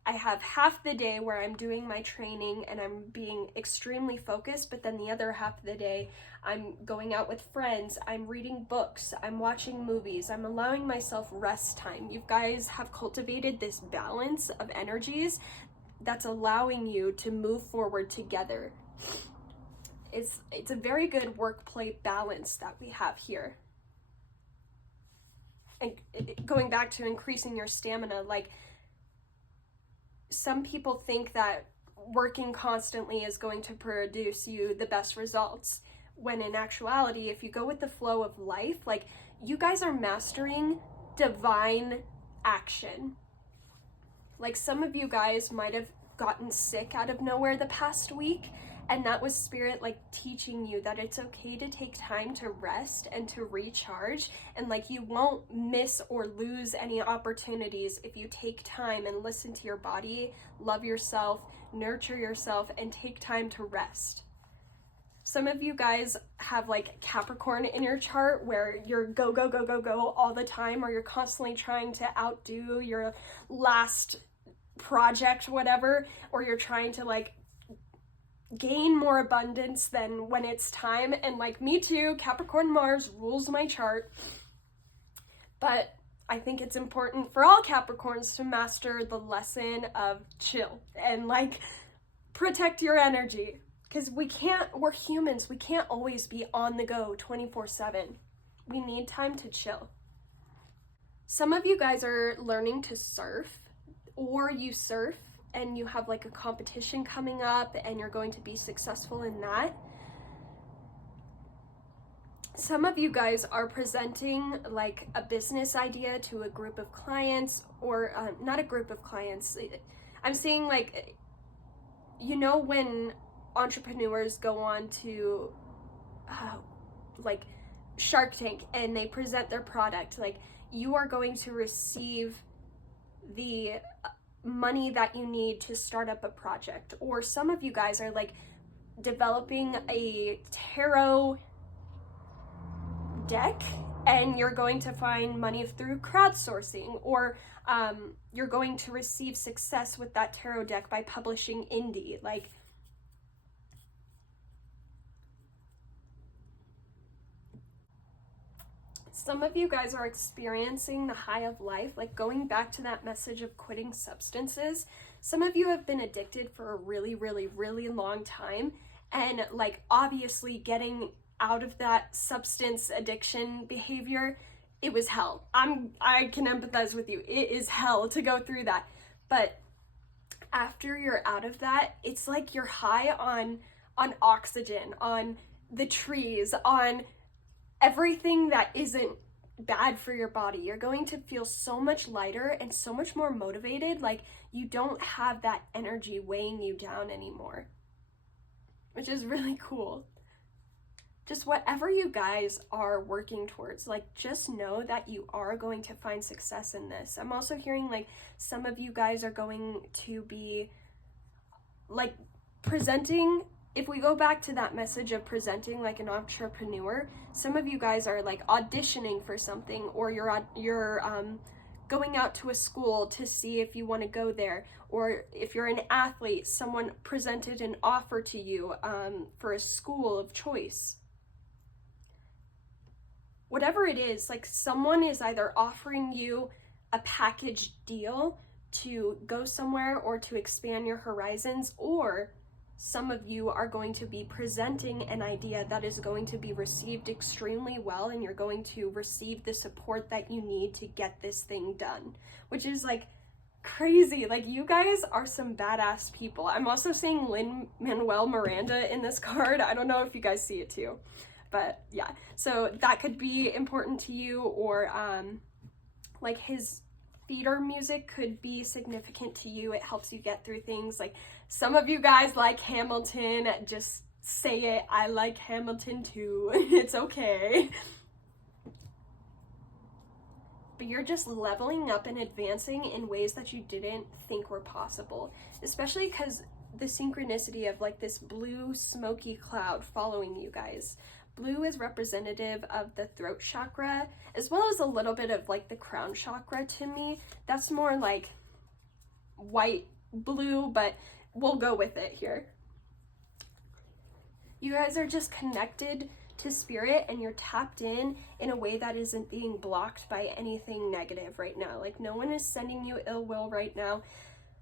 I have half the day where I'm doing my training and I'm being extremely focused, but then the other half of the day I'm going out with friends, I'm reading books, I'm watching movies, I'm allowing myself rest time. You guys have cultivated this balance of energies that's allowing you to move forward together. It's a very good work-play balance that we have here. And going back to increasing your stamina, like, some people think that working constantly is going to produce you the best results, when in actuality, if you go with the flow of life, like, you guys are mastering divine action. Like, some of you guys might have gotten sick out of nowhere the past week, And that was Spirit like teaching you that it's okay to take time to rest and to recharge, and like you won't miss or lose any opportunities if you take time and listen to your body, love yourself, nurture yourself, and take time to rest. Some of you guys have like Capricorn in your chart where you're go, go, go, go, go all the time, or you're constantly trying to outdo your last project, whatever, or you're trying to like gain more abundance than when it's time. And like me too, Capricorn Mars rules my chart. But I think it's important for all Capricorns to master the lesson of chill and like protect your energy. Because we're humans, we can't always be on the go 24/7. We need time to chill. Some of you guys are learning to surf, or you surf and you have like a competition coming up and you're going to be successful in that. Some of you guys are presenting like a business idea to a group of clients, or not a group of clients. I'm saying like, you know, when entrepreneurs go on to like Shark Tank and they present their product, like you are going to receive the money that you need to start up a project. Or some of you guys are like developing a tarot deck and you're going to find money through crowdsourcing, or you're going to receive success with that tarot deck by publishing indie. Like, some of you guys are experiencing the high of life, like going back to that message of quitting substances. Some of you have been addicted for a really, really, really long time, and like obviously getting out of that substance addiction behavior, it was hell. I can empathize with you. It is hell to go through that. But after you're out of that, it's like you're high on oxygen, on the trees, on everything that isn't bad for your body. You're going to feel so much lighter and so much more motivated. Like you don't have that energy weighing you down anymore, which is really cool. Just whatever you guys are working towards, like just know that you are going to find success in this. I'm also hearing like some of you guys are going to be like presenting. If we go back to that message of presenting like an entrepreneur, some of you guys are like auditioning for something, or you're going out to a school to see if you want to go there, or if you're an athlete, someone presented an offer to you for a school of choice. Whatever it is, like someone is either offering you a package deal to go somewhere or to expand your horizons, or some of you are going to be presenting an idea that is going to be received extremely well, and you're going to receive the support that you need to get this thing done, which is like crazy. Like you guys are some badass people. I'm also seeing Lin-Manuel Miranda in this card. I don't know if you guys see it too, but yeah. So that could be important to you, or like his theater music could be significant to you. It helps you get through things. Like some of you guys like Hamilton, just say it. I like Hamilton too. It's okay. But you're just leveling up and advancing in ways that you didn't think were possible, especially because the synchronicity of like this blue smoky cloud following you guys. Blue is representative of the throat chakra, as well as a little bit of like the crown chakra to me. That's more like white blue, but we'll go with it here. You guys are just connected to spirit, and you're tapped in a way that isn't being blocked by anything negative right now. Like no one is sending you ill will right now.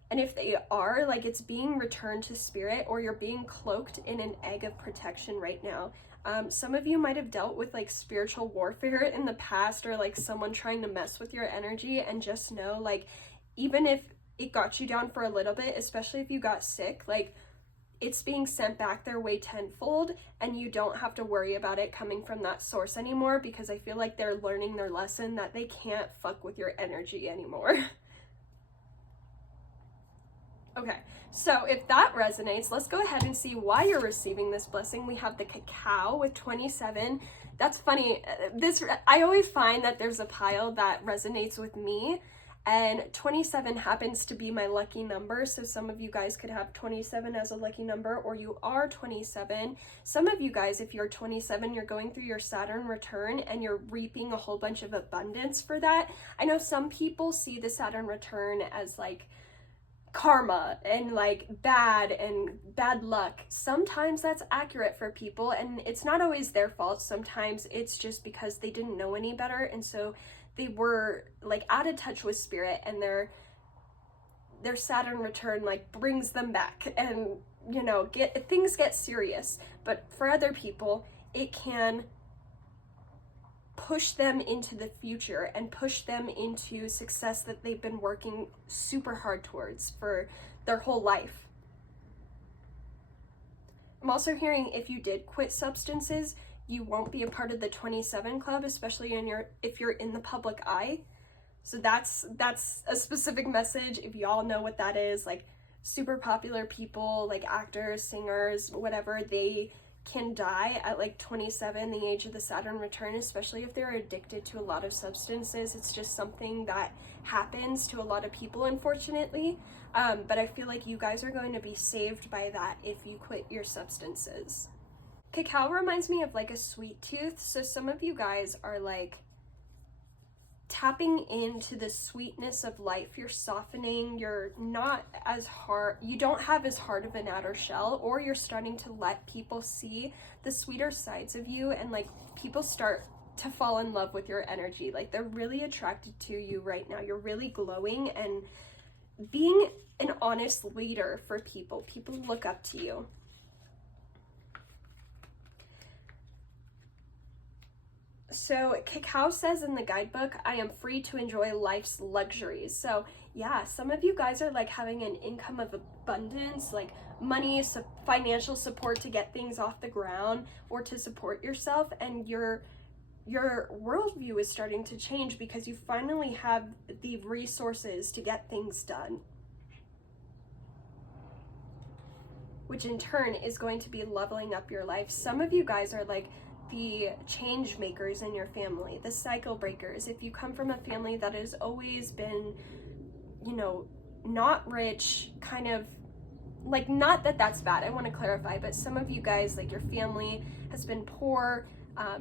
And if they are, like it's being returned to spirit, or you're being cloaked in an egg of protection right now. Some of you might have dealt with like spiritual warfare in the past, or like someone trying to mess with your energy, and just know like even if it got you down for a little bit, especially if you got sick, like it's being sent back their way tenfold, and you don't have to worry about it coming from that source anymore, because I feel like they're learning their lesson that they can't fuck with your energy anymore. Okay, so if that resonates, let's go ahead and see why you're receiving this blessing. We have the cacao with 27. That's funny. I always find that there's a pile that resonates with me, and 27 happens to be my lucky number. So some of you guys could have 27 as a lucky number, or you are 27. Some of you guys, if you're 27, you're going through your Saturn return and you're reaping a whole bunch of abundance for that. I know some people see the Saturn return as like karma and like bad luck. Sometimes that's accurate for people, and it's not always their fault. Sometimes it's just because they didn't know any better, and so they were like out of touch with spirit, and their Saturn return like brings them back, and you know, things get serious. But for other people, it can push them into the future and push them into success that they've been working super hard towards for their whole life. I'm also hearing if you did quit substances, you won't be a part of the 27 club, especially if you're in the public eye. So that's a specific message. If y'all know what that is, like super popular people, like actors, singers, whatever, they can die at like 27, the age of the Saturn return, especially if they're addicted to a lot of substances. It's just something that happens to a lot of people, unfortunately. But I feel like you guys are going to be saved by that if you quit your substances. Cacao reminds me of like a sweet tooth. So some of you guys are like tapping into the sweetness of life. You're softening, you're not as hard, you don't have as hard of an outer shell, or you're starting to let people see the sweeter sides of you, and like people start to fall in love with your energy. Like they're really attracted to you right now. You're really glowing and being an honest leader for people. People look up to you. So Cacao says in the guidebook, I am free to enjoy life's luxuries. So yeah, some of you guys are like having an income of abundance, like money, financial support to get things off the ground or to support yourself. And your worldview is starting to change because you finally have the resources to get things done, which in turn is going to be leveling up your life. Some of you guys are like the change makers in your family, the cycle breakers. If you come from a family that has always been, you know, not rich, kind of like, not that that's bad, I want to clarify, but some of you guys, like your family has been poor.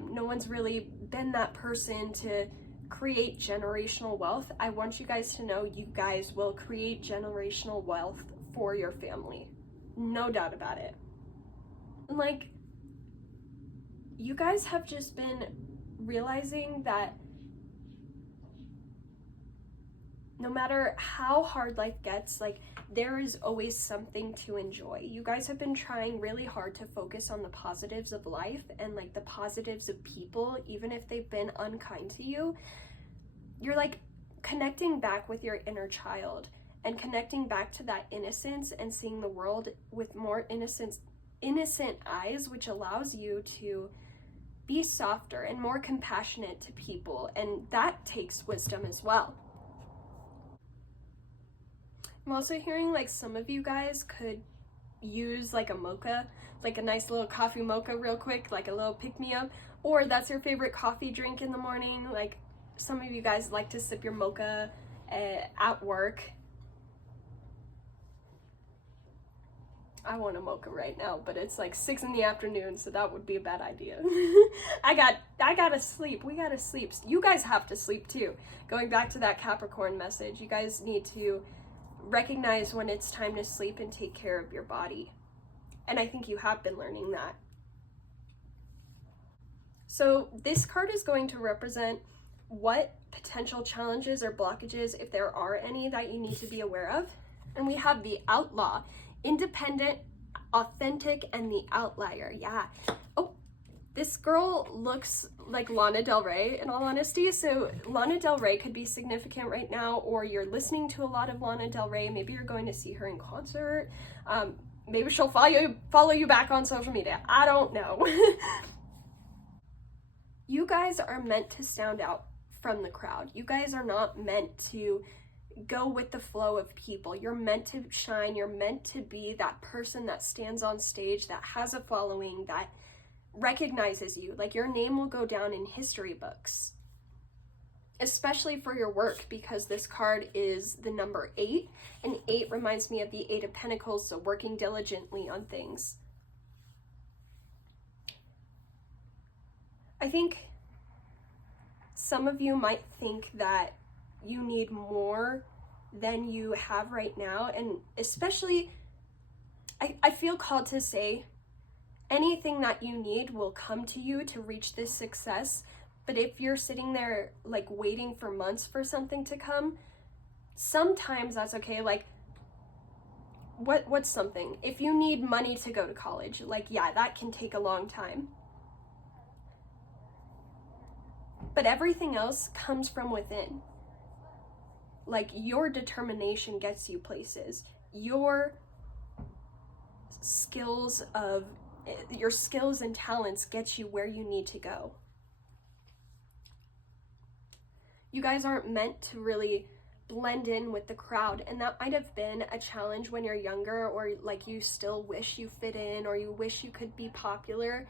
No one's really been that person to create generational wealth. I want you guys to know you guys will create generational wealth for your family. No doubt about it. And like, you guys have just been realizing that no matter how hard life gets, like there is always something to enjoy. You guys have been trying really hard to focus on the positives of life and like the positives of people, even if they've been unkind to you. You're like connecting back with your inner child and connecting back to that innocence and seeing the world with more innocent eyes, which allows you to be softer and more compassionate to people, and that takes wisdom as well. I'm also hearing like some of you guys could use like a mocha, like a nice little coffee mocha real quick, like a little pick-me-up, or that's your favorite coffee drink in the morning. Like some of you guys like to sip your mocha at work. I want a mocha right now, but it's like 6 p.m, so that would be a bad idea. I gotta sleep. We gotta sleep. You guys have to sleep too. Going back to that Capricorn message, you guys need to recognize when it's time to sleep and take care of your body. And I think you have been learning that. So this card is going to represent what potential challenges or blockages, if there are any, that you need to be aware of. And we have the Outlaw, Independent, Authentic, and the Outlier. Yeah. Oh, this girl looks like Lana Del Rey, in all honesty. So Lana Del Rey could be significant right now, or you're listening to a lot of Lana Del Rey. Maybe you're going to see her in concert. Maybe she'll follow you back on social media. I don't know. You guys are meant to stand out from the crowd. You guys are not meant to go with the flow of people. You're meant to shine. You're meant to be that person that stands on stage, that has a following, that recognizes you. Like, your name will go down in history books, especially for your work, because this card is the number 8, and 8 reminds me of the 8 of Pentacles, so working diligently on things. I think some of you might think that you need more than you have right now, and especially I feel called to say anything that you need will come to you to reach this success. But if you're sitting there like waiting for months for something to come, sometimes that's okay. Like, what's something? If you need money to go to college, like, yeah, that can take a long time. But everything else comes from within. Like, your determination gets you places. Your skills and talents get you where you need to go. You guys aren't meant to really blend in with the crowd, and that might have been a challenge when you're younger, or like you still wish you fit in, or you wish you could be popular.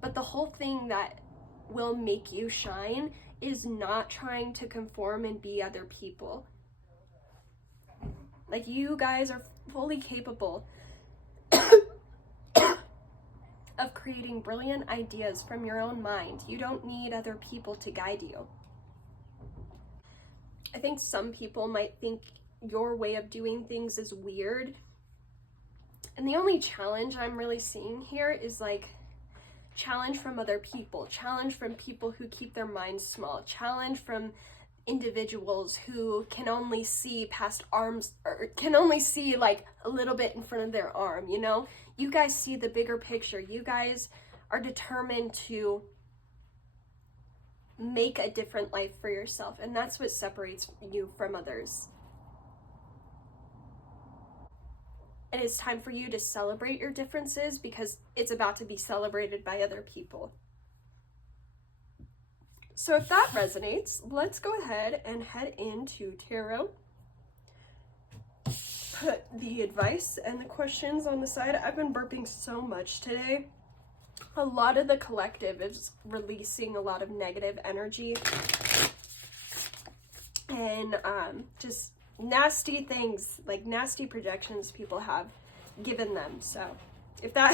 But the whole thing that will make you shine is not trying to conform and be other people. Like, you guys are fully capable of creating brilliant ideas from your own mind. You don't need other people to guide you. I think some people might think your way of doing things is weird. And the only challenge I'm really seeing here is like challenge from other people, challenge from people who keep their minds small, challenge from individuals who can only see past arms, or can only see like a little bit in front of their arm, you know? You guys see the bigger picture. You guys are determined to make a different life for yourself, and that's what separates you from others. And it's time for you to celebrate your differences, because it's about to be celebrated by other people. So if that resonates, let's go ahead and head into tarot. Put the advice and the questions on the side. I've been burping so much today. A lot of the collective is releasing a lot of negative energy and just nasty things, like nasty projections people have given them. So if that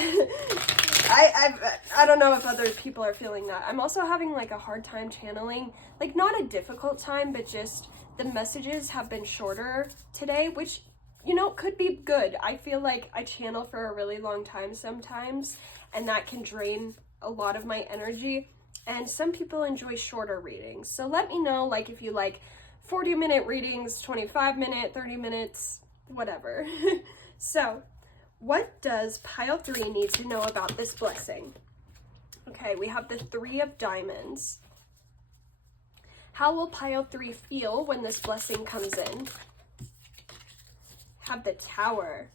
I don't know if other people are feeling that. I'm also having like a hard time channeling, like not a difficult time, but just the messages have been shorter today, which, you know, could be good. I feel like I channel for a really long time sometimes, and that can drain a lot of my energy. And some people enjoy shorter readings. So let me know, like, if you like 40-minute readings, 25-minute, 30 minutes, whatever. So what does pile 3 need to know about this blessing? Okay, we have the 3 of Diamonds. How will pile 3 feel when this blessing comes in? Have the Tower.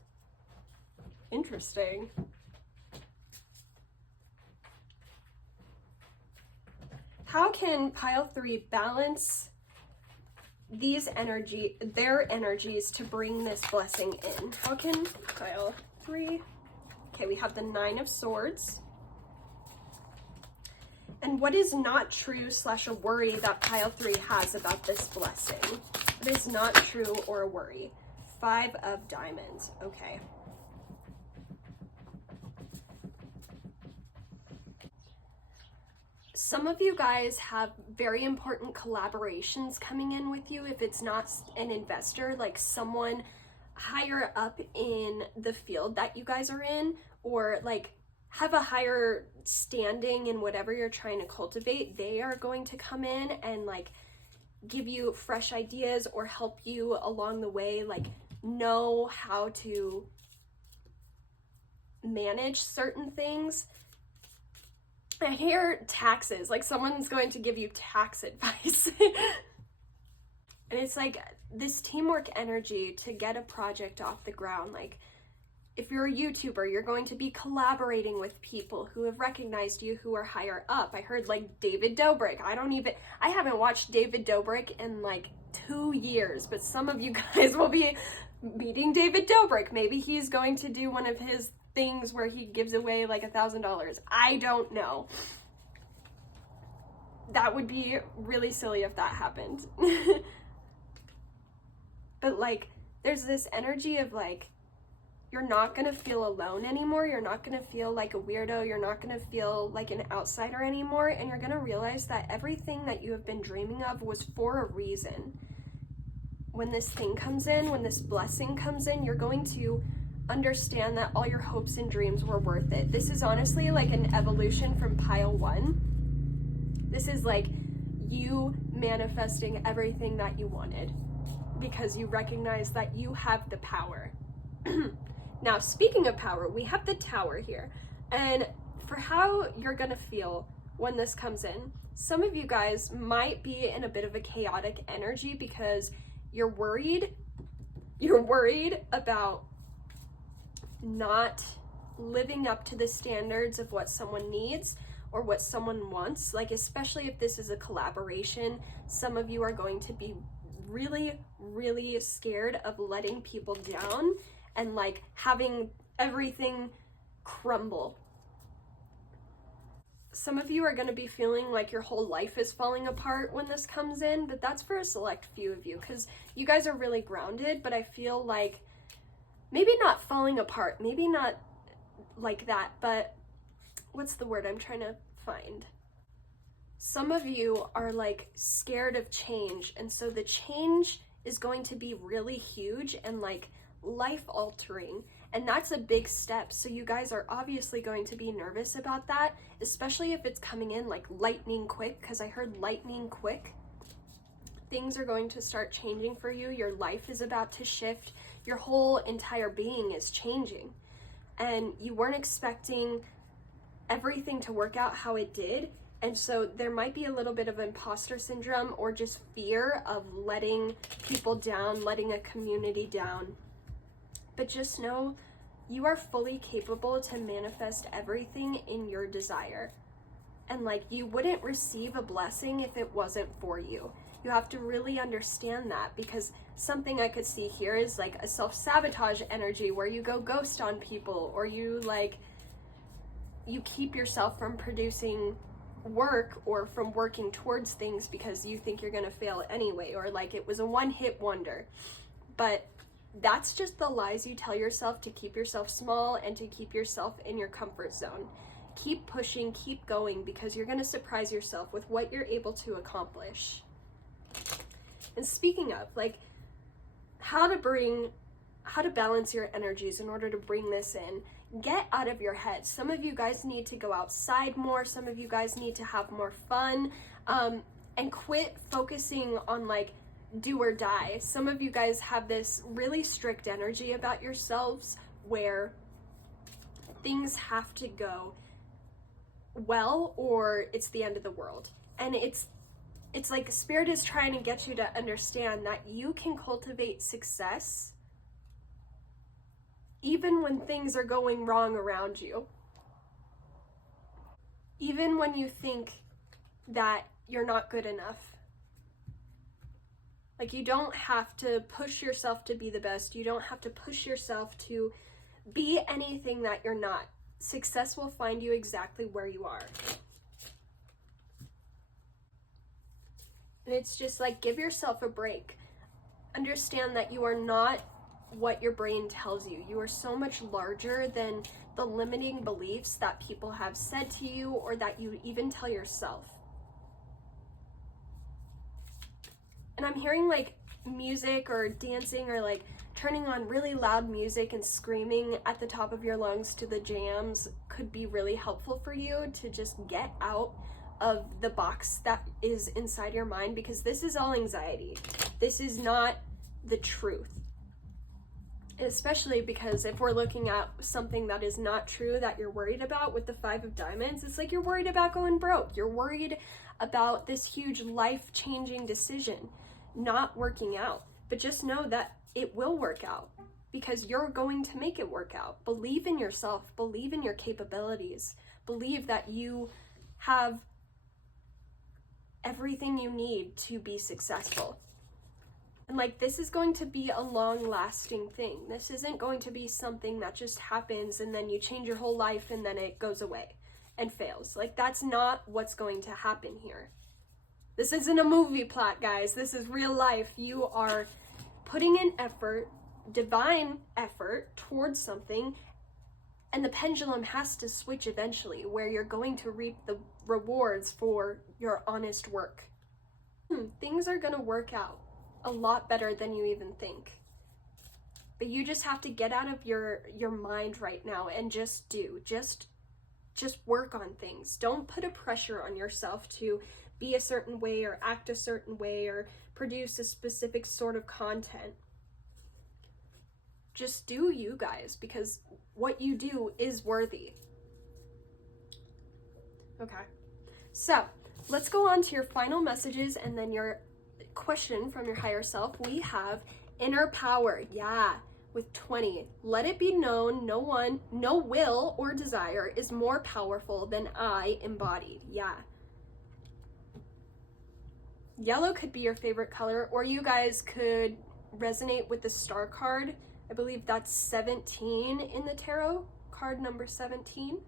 Interesting. How can pile 3 balance their energies to bring this blessing in? How can pile 3? Okay, we have the 9 of Swords. And what is not true / a worry that pile 3 has about this blessing? What is not true or a worry? 5 of Diamonds. Okay. Some of you guys have very important collaborations coming in with you. If it's not an investor, like someone higher up in the field that you guys are in, or like have a higher standing in whatever you're trying to cultivate, they are going to come in and like give you fresh ideas or help you along the way, like know how to manage certain things. I hear taxes, like someone's going to give you tax advice. And it's like this teamwork energy to get a project off the ground. Like If you're a YouTuber, you're going to be collaborating with people who have recognized you, who are higher up. I heard like David Dobrik. I haven't watched David Dobrik in like 2 years, but some of you guys will be meeting David Dobrik. Maybe he's going to do one of his things where he gives away like $1,000. I don't know. That would be really silly if that happened. But like, there's this energy of like, you're not gonna feel alone anymore. You're not gonna feel like a weirdo. You're not gonna feel like an outsider anymore. And you're gonna realize that everything that you have been dreaming of was for a reason. When this thing comes in, when this blessing comes in, you're going to understand that all your hopes and dreams were worth it. This is honestly like an evolution from pile 1. This is like you manifesting everything that you wanted because you recognize that you have the power. Now, speaking of power, we have the Tower here. And for how you're gonna feel when this comes in, some of you guys might be in a bit of a chaotic energy because you're worried about not living up to the standards of what someone needs or what someone wants. Like, especially if this is a collaboration, some of you are going to be really, really scared of letting people down and like having everything crumble. Some of you are going to be feeling like your whole life is falling apart when this comes in, but that's for a select few of you because you guys are really grounded. But I feel like maybe not falling apart, maybe not like that, but what's the word I'm trying to find? Some of you are like scared of change, and so the change is going to be really huge and like life altering, and that's a big step. So you guys are obviously going to be nervous about that, especially if it's coming in like lightning quick, because I heard lightning quick. Things are going to start changing for you. Your life is about to shift. Your whole entire being is changing, and you weren't expecting everything to work out how it did. And so there might be a little bit of imposter syndrome or just fear of letting people down, letting a community down. But just know you are fully capable to manifest everything in your desire. And like, you wouldn't receive a blessing if it wasn't for you. You have to really understand that, because something I could see here is like a self-sabotage energy where you go ghost on people, or you keep yourself from producing work or from working towards things because you think you're gonna fail anyway, or like it was a one-hit wonder. But that's just the lies you tell yourself to keep yourself small and to keep yourself in your comfort zone. Keep pushing, keep going, because you're gonna surprise yourself with what you're able to accomplish. And speaking of, like, how to balance your energies in order to bring this in, get out of your head. Some of you guys need to go outside more. Some of you guys need to have more fun, and quit focusing on like do or die. Some of you guys have this really strict energy about yourselves where things have to go well or it's the end of the world. And it's like Spirit is trying to get you to understand that you can cultivate success even when things are going wrong around you. Even when you think that you're not good enough. Like, you don't have to push yourself to be the best. You don't have to push yourself to be anything that you're not. Success will find you exactly where you are. And it's just like, give yourself a break. Understand that you are not what your brain tells you. You are so much larger than the limiting beliefs that people have said to you or that you even tell yourself. And I'm hearing like music or dancing or like turning on really loud music and screaming at the top of your lungs to the jams could be really helpful for you to just get out of the box that is inside your mind, because this is all anxiety. This is not the truth. Especially because if we're looking at something that is not true that you're worried about with the 5 of Diamonds, it's like you're worried about going broke. You're worried about this huge life-changing decision not working out. But just know that it will work out. because you're going to make it work out. Believe in yourself, believe in your capabilities, believe that you have everything you need to be successful. And like, this is going to be a long-lasting thing. This isn't going to be something that just happens and then you change your whole life and then it goes away and fails. Like, that's not what's going to happen here. This isn't a movie plot, guys. This is real life. You are putting in effort, divine effort towards something, and the pendulum has to switch eventually, where you're going to reap the rewards for your honest work. Things are going to work out a lot better than you even think. But you just have to get out of your mind right now and just work on things. Don't put a pressure on yourself to be a certain way or act a certain way or produce a specific sort of content. Just do you guys, because what you do is worthy. Okay, so let's go on to your final messages and then your question from your higher self. We have inner power, with 20. Let it be known, no one, no will or desire is more powerful than I embodied. Yellow could be your favorite color, or you guys could resonate with the star card. I believe that's 17 in the tarot, card number 17.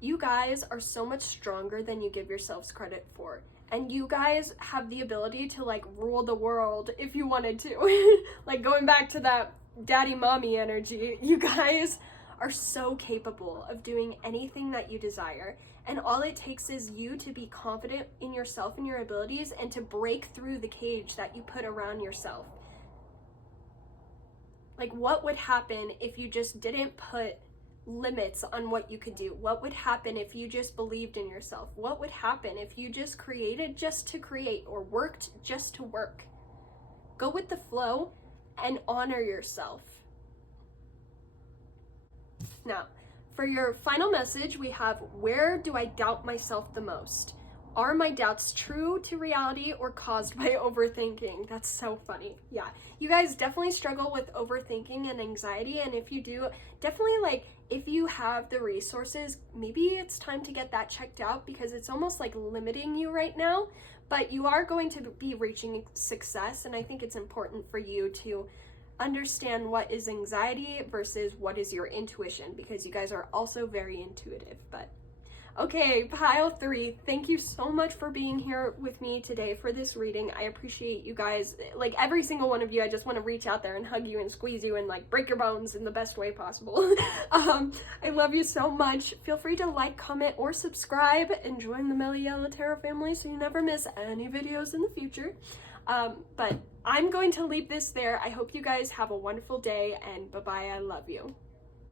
You guys are so much stronger than you give yourselves credit for. And you guys have the ability to like rule the world if you wanted to. Like, going back to that daddy mommy energy, you guys are so capable of doing anything that you desire. And all it takes is you to be confident in yourself and your abilities and to break through the cage that you put around yourself. Like, what would happen if you just didn't put limits on what you could do? What would happen if you just believed in yourself? What would happen if you just created just to create or worked just to work? Go with the flow and honor yourself. Now, for your final message, we have, where do I doubt myself the most? Are my doubts true to reality or caused by overthinking? That's so funny. Yeah, you guys definitely struggle with overthinking and anxiety, and if you do, definitely, like, if you have the resources, maybe it's time to get that checked out, because it's almost like limiting you right now. But you are going to be reaching success, and I think it's important for you to understand what is anxiety versus what is your intuition, because you guys are also very intuitive. But okay, pile 3, thank you so much for being here with me today for this reading. I appreciate you guys, like every single one of you. I just want to reach out there and hug you and squeeze you and like break your bones in the best way possible. I love you so much. Feel free to like, comment, or subscribe and join the Melly Yellow Tarot family so you never miss any videos in the future. But I'm going to leave this there. I hope you guys have a wonderful day, and bye-bye. I love you.